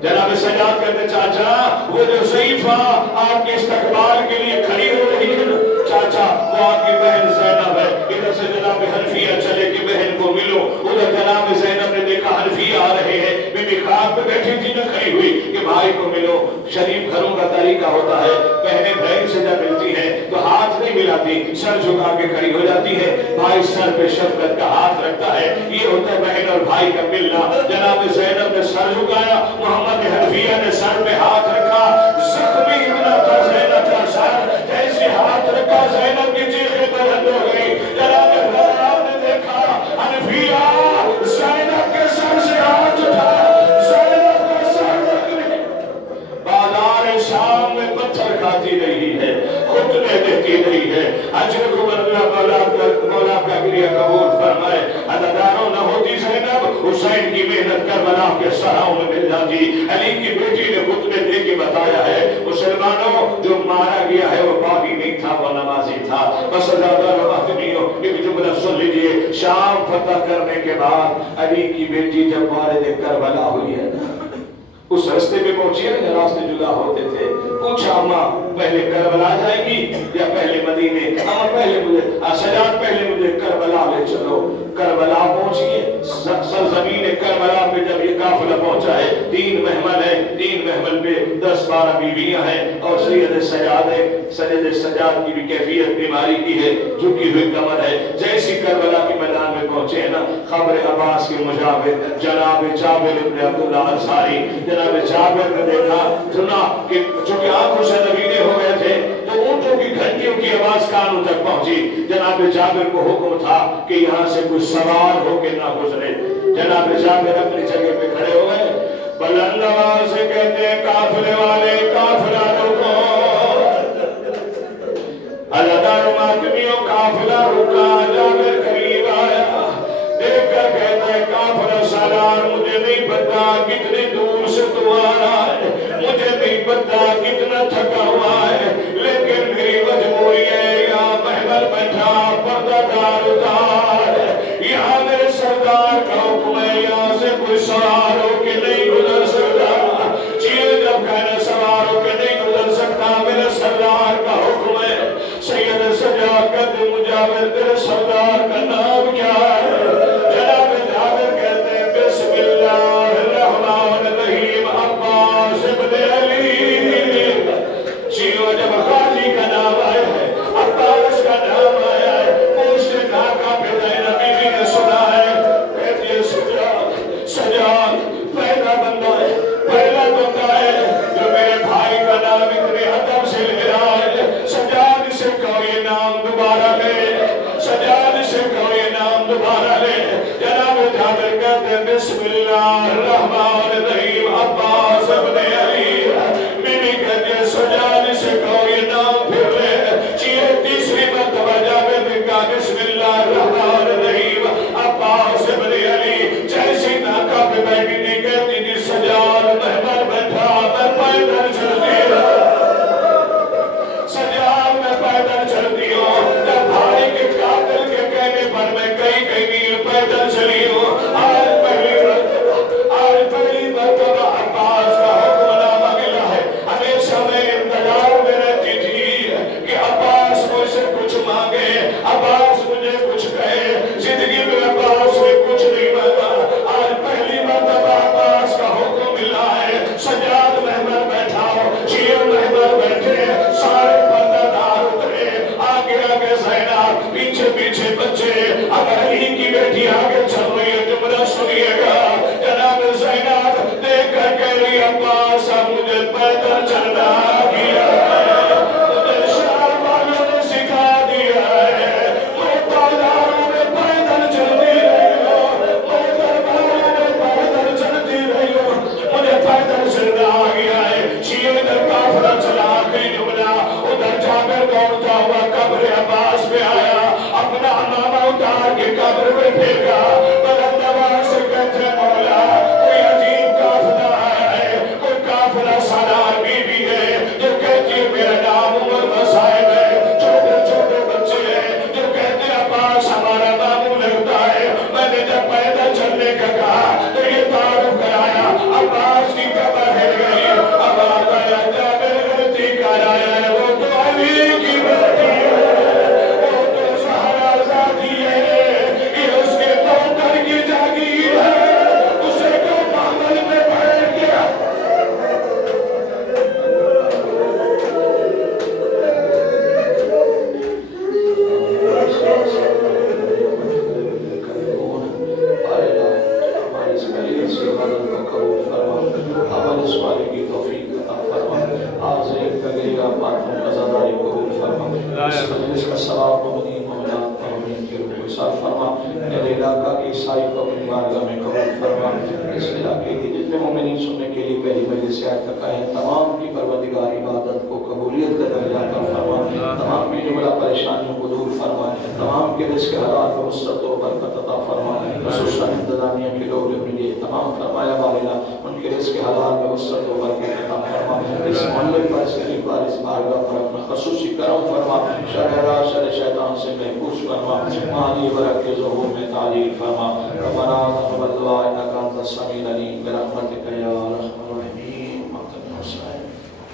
जनाब सजाद कहते चाचा वो जो ज़ईफा आपके इस्तकबाल के लिए खड़ी हो रही है ना चाचा, वो आपकी बहन ज़ैनब है। इधर से जनाब हनफिया चले कि बहन को मिलो, उधर जनाब ज़ैनब ने देखा हनफिया आ रहे हैं, बीबी खाब पे बैठी थी ना खड़ी हुई कि भाई को मिलो। शरीफ घरों का तरीका होता है, बहनें बहन से जब मिलती हैं तो हाथ नहीं मिलाती, सर झुका के खड़ी हो जाती है, भाई सर पे शफकत का हाथ रखता है, ये होता है बहन और भाई का मिलना। जनाब ज़ैनब ने सर झुकाया, मोहम्मद हनफिया ने सर पे हाथ रखा, ज़ख्मी इतना था ज़ैनब का सर, जैसे हाथ रखा ज़ैनब की चीखें बुलंद हो गई। जनाब ने देखा हनफिया ज़ैनब के सर से हाथ उठा, ज़ैनब का सर रखने बाजार शाम में पत्थर खाती रही है, खुतने देती रही है, अजर को मौला का की बेटी ने खुतबे दे के बताया है, मुसलमानों जो मारा गया है वो बागी नहीं था, वो नमाजी था। बस एक जुमला सुन लीजिए, शाम फतह करने के बाद अली की बेटी जब वारिद करबला हुई है ना, उस रास्ते पे पहुंची है ना, रास्ते जुदा होते थे, पूछा अम्मा पहले करबला जाएगी या पहले मदीने? अम्मा पहले मुझे सजाद पहले मुझे करबला ले चलो। करबला पहुंची, सरजमीन करबला पे जब ये काफिला पहुंचा है, 3 महमल है, 3 महमल पे 10-12 बीवियां हैं और सैयद सजाद है। सैयद सजाद की भी कैफियत बीमारी की है, झुकी हुई कमर है। जैसी करबला के मैदान में पहुंचे हैं ना, खबर अब्बास के मुजाहिर जनाब जाबिर इब्न अब्दुल्ला अंसारी, जनाब जाबिर ने देखा सुना कि चूंकि आंखों से नबीने हो गए थे तो ऊंटों की घंटियों की आवाज कानों तक पहुंची। जनाब जाबिर को हुक्म था कि यहाँ से कुछ सवार होके ना गुजरे। जनाब जाबिर अपनी जगह पे खड़े हो गए, बुलंद आवाज से कहते हैं काफिले वाले काफिला रुको। अल्लाह मातमियों काफिला रुका। जाबिर करीब आया, देखकर कहता है काफिला सालार, मुझे नहीं पता कितनी दूर से तू आ रहा है, मुझे नहीं पता कितना थका हुआ है, लेकिन मेरी मजबूरी है, यहाँ महमल बैठा पर्दादार उतार, यहाँ मेरे सरदार का हुक्म है, यहाँ से कोई सवार होके नहीं गुजर सकता। जिए जब कहना सवार होके नहीं गुजर सकता, मेरे सरदार का हुक्म है। सैयद सजाकत मुजाविर तेरे सरदार का नाम क्या है? जनाब जाबिर कहते हैं बिस्मिल्लाहिर्रहमानिर्रहीम अब्बास इब्न अली। जियो जब गाजी का नाम आया है, अब्बास का नाम आया है, पूछते ढाका पे नबी ने सुना है, कहते हैं सजाद पहला बंदा है, पहला बंदा है जो मेरे भाई का नाम इतने अदब से ले रहा है। सजाद से कहो ये नाम दोबारा ले, सजाद से कहो ये नाम दोबारा ले। जनाब जाबिर कहते हैं बिस्मिल्लाहिर्रहमानिर्रहीम अब्बास इब्न अली। बीवी कहते हैं सजाद से कहो ये नाम फिर ले। तीसरी मर्तबा जाबिर ने कहा बिस्मिल्लाहिर्रहमानिर्रहीम अब्बास इब्न अली। जैसी नाका पे बैठी थी कहती थी सजाद महमल बैठा, मैं पैदल चलती हूँ, सजाद मैं पैदल चलती हूँ। जब भाई के कातिल के कहने पर मैं कई मील पैदल चली हूँ। आज पहली मर्तबा अब्बास का हुक्मनामा मिला है। हमेशा मैं इंतजार में रहती थी कि अब्बास मुझसे कुछ मांगे, अब्बास मुझे कुछ कहे। जिंदगी में अब्बास ने कुछ नहीं मांगा, आज पहली मर्तबा अब्बास का हुक्म मिला है। सजाद महमल बैठा हो, जियो महमल बैठे, सारे पर्दादार उतरे, आगे आगे ज़ैनब, पीछे पीछे बच्चे। अब अली की बेटी आगे चल रही है, जुमला सुनिएगा। जनाब ज़ैनब देख कर कह रही अब्बास अब मुझे पैदल चलना आ गया है, मुझे शहर वालों ने सिखा दिया है, मैं बाजारों में पैदल चलती रही हूँ, मैं दरबारों में पैदल चलती रही हूँ, मुझे पैदल चलना आ गया है। शिये इधर काफिला चला, आखिरी जुमला उधर जाकर दौड़ता हुआ कब्र अब्बास पे आया, अपना अमामा उतार के कब्र पे फेंका। बुलंद आवाज से कहते हैं मौला कोई अजीब काफिला आया है, कोई काफिला सालार बीवी है जो कहती है मेरा नाम उमर मसाहिब है, छोटे छोटे बच्चे हैं जो कहते हैं अब्बास हमारा मामू लगता है। मैंने जब पैदल चलने का कहा तो ये तारुफ कराया, अब्बास की कब्र हिल गई। अब आता जाबिर गलती कराया है, वो तो अली की बेटी है, वो तो ज़हरा ज़ाती है, ये उसके नौकर की जागीर है, उसे तो मामल में बैठ गया। हमारे इस कलील से इबादत को कबूल फरमा, हमारे इस वाले की तौफीक अता फरमा, आज एक लगेगा बातों का ज़ादारी कबूल फरमा, इस मजलिस का सवाब मौनी मौलाना तौहीन के रूप में साफ फरमा। मेरे इलाका के ईसाई को अपनी बारगाह में कबूल फरमा। इस इलाके के जितने मोमिनीन सुनने के लिए पहली मजलिस से आज तक आए हैं, तमाम की परवरदिगार इबादत को कबूलियत का दर्जा अता फरमा, तमाम جو بڑا پریشانیوں کو دور فرما، تمام کے رزق حلال و وسعت و برکت عطا فرما، خصوصاً انتظامیہ کے لوگ ملے تمام فرمایا والا ان کے رزق حلال و وسعت و برکت عطا فرما، اس محلے پر اس قریب پر اس بارگاہ پر اپنا خصوصی کرم فرما، شر حرام شر شیطان سے محفوظ فرما، مانی برکت ظہور میں تعلیل فرما، ربنا تقبل دعا انک انت السمیع العلیم برحمتک یا ارحم